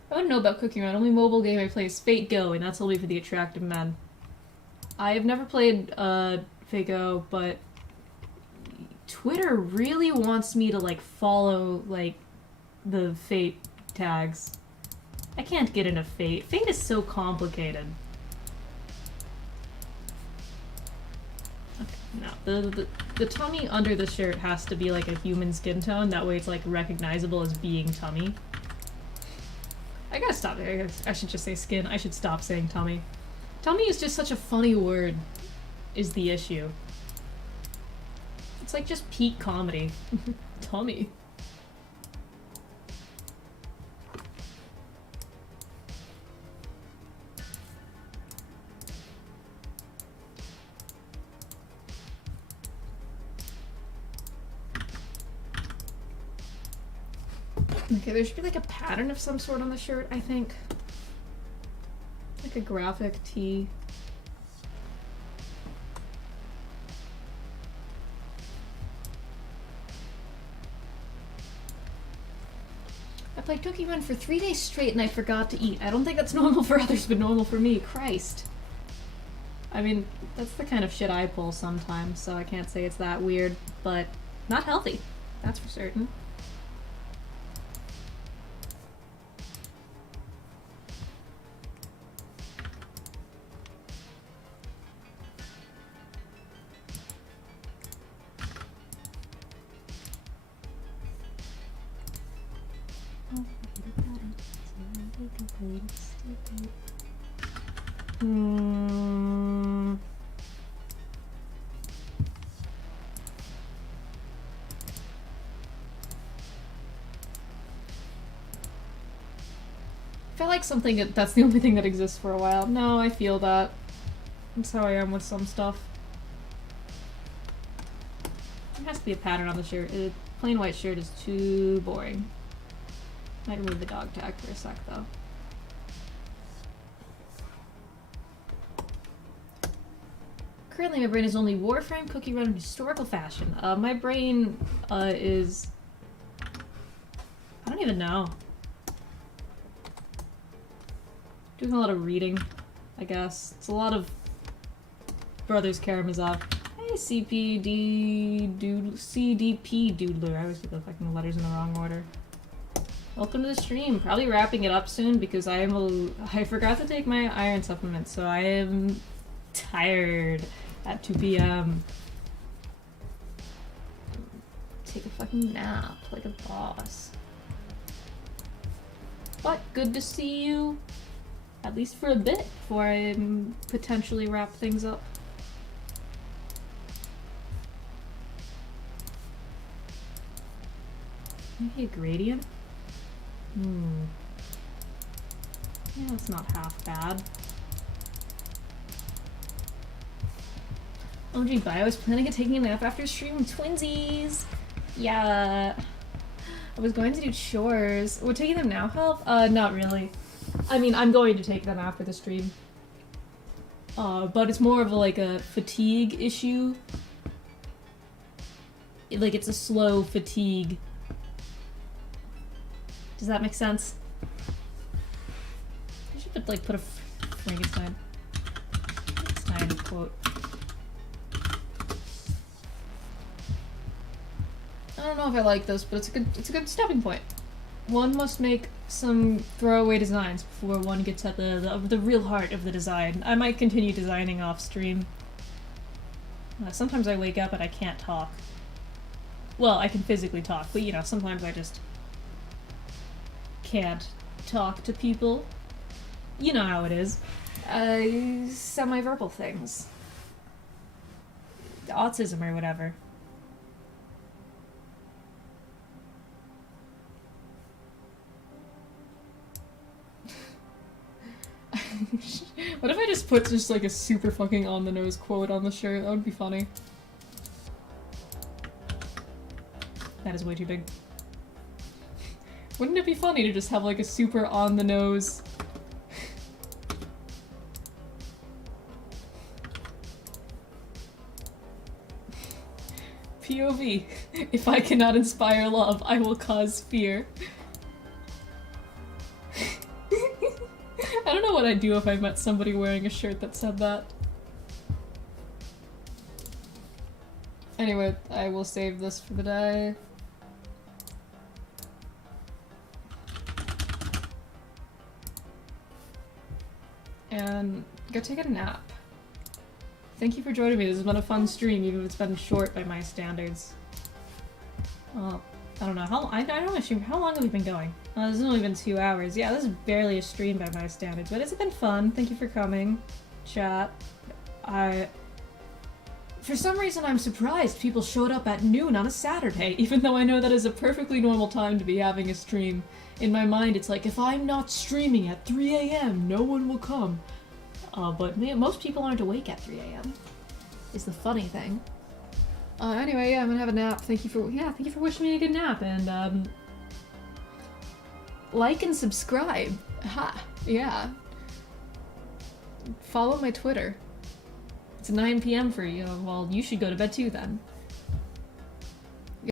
I wouldn't know about Cookie Run. Only mobile game I play is Fate Go, and that's only for the attractive men. I have never played Fate Go, but Twitter really wants me to like follow like the Fate tags. I can't get into Fate. Fate is so complicated. Okay, no. The tummy under the shirt has to be like a human skin tone. That way it's like recognizable as being tummy. I gotta stop there. I should just say skin. I should stop saying tummy. Tummy is just such a funny word, is the issue. It's like just peak comedy. Tummy. Okay, there should be like a pattern of some sort on the shirt, I think. Like a graphic tee. I played Cookie Run for 3 days straight and I forgot to eat. I don't think that's normal for others, but normal for me. Christ. I mean, that's the kind of shit I pull sometimes, so I can't say it's that weird, but not healthy. That's for certain. I like something that's the only thing that exists for a while. No, I feel that. That's how I am with some stuff. There has to be a pattern on the shirt. A plain white shirt is too boring. Might remove the dog tag for a sec, though. Currently, my brain is only Warframe, Cookie Run, and historical fashion. My brain is... I don't even know. Doing a lot of reading, I guess. It's a lot of Brothers Karamazov. Hey, CDP Doodler. I always get the fucking letters in the wrong order. Welcome to the stream. Probably wrapping it up soon because I forgot to take my iron supplement, so I am tired at 2 p.m. Take a fucking nap like a boss. But good to see you, at least for a bit, before I potentially wrap things up. Maybe a gradient? Yeah, that's not half bad. Oh gee, but I was planning on taking a nap after streaming twinsies! Yeah. I was going to do chores. Would taking them now help? Not really. I mean, I'm going to take them after the stream. But it's more of like a fatigue issue. Like, it's a slow fatigue. Does that make sense? I should like put a Frankenstein quote. I don't know if I like this, but it's a good stepping point. One must make some throwaway designs before one gets at the real heart of the design. I might continue designing off stream. Sometimes I wake up and I can't talk. Well, I can physically talk, but you know, sometimes I just can't talk to people. You know how it is. Semi-verbal things. Autism or whatever. What if I just put just like a super fucking on-the-nose quote on the shirt? That would be funny. That is way too big. Wouldn't it be funny to just have like a super on-the-nose... POV. If I cannot inspire love, I will cause fear. I don't know what I'd do if I met somebody wearing a shirt that said that. Anyway, I will save this for the day. And go take a nap. Thank you for joining me. This has been a fun stream, even if it's been short by my standards. Well, I don't know. I don't assume. How long have we been going? This has only been 2 hours. Yeah, this is barely a stream by my standards, but it's been fun. Thank you for coming. Chat. For some reason, I'm surprised people showed up at noon on a Saturday, even though I know that is a perfectly normal time to be having a stream. In my mind, it's like, if I'm not streaming at 3 a.m., no one will come. But most people aren't awake at 3 a.m. is the funny thing. Anyway, yeah, I'm gonna have a nap. Thank you for wishing me a good nap, and, like and subscribe. Ha! Yeah. Follow my Twitter. It's 9 p.m. for you. Well, you should go to bed too, then.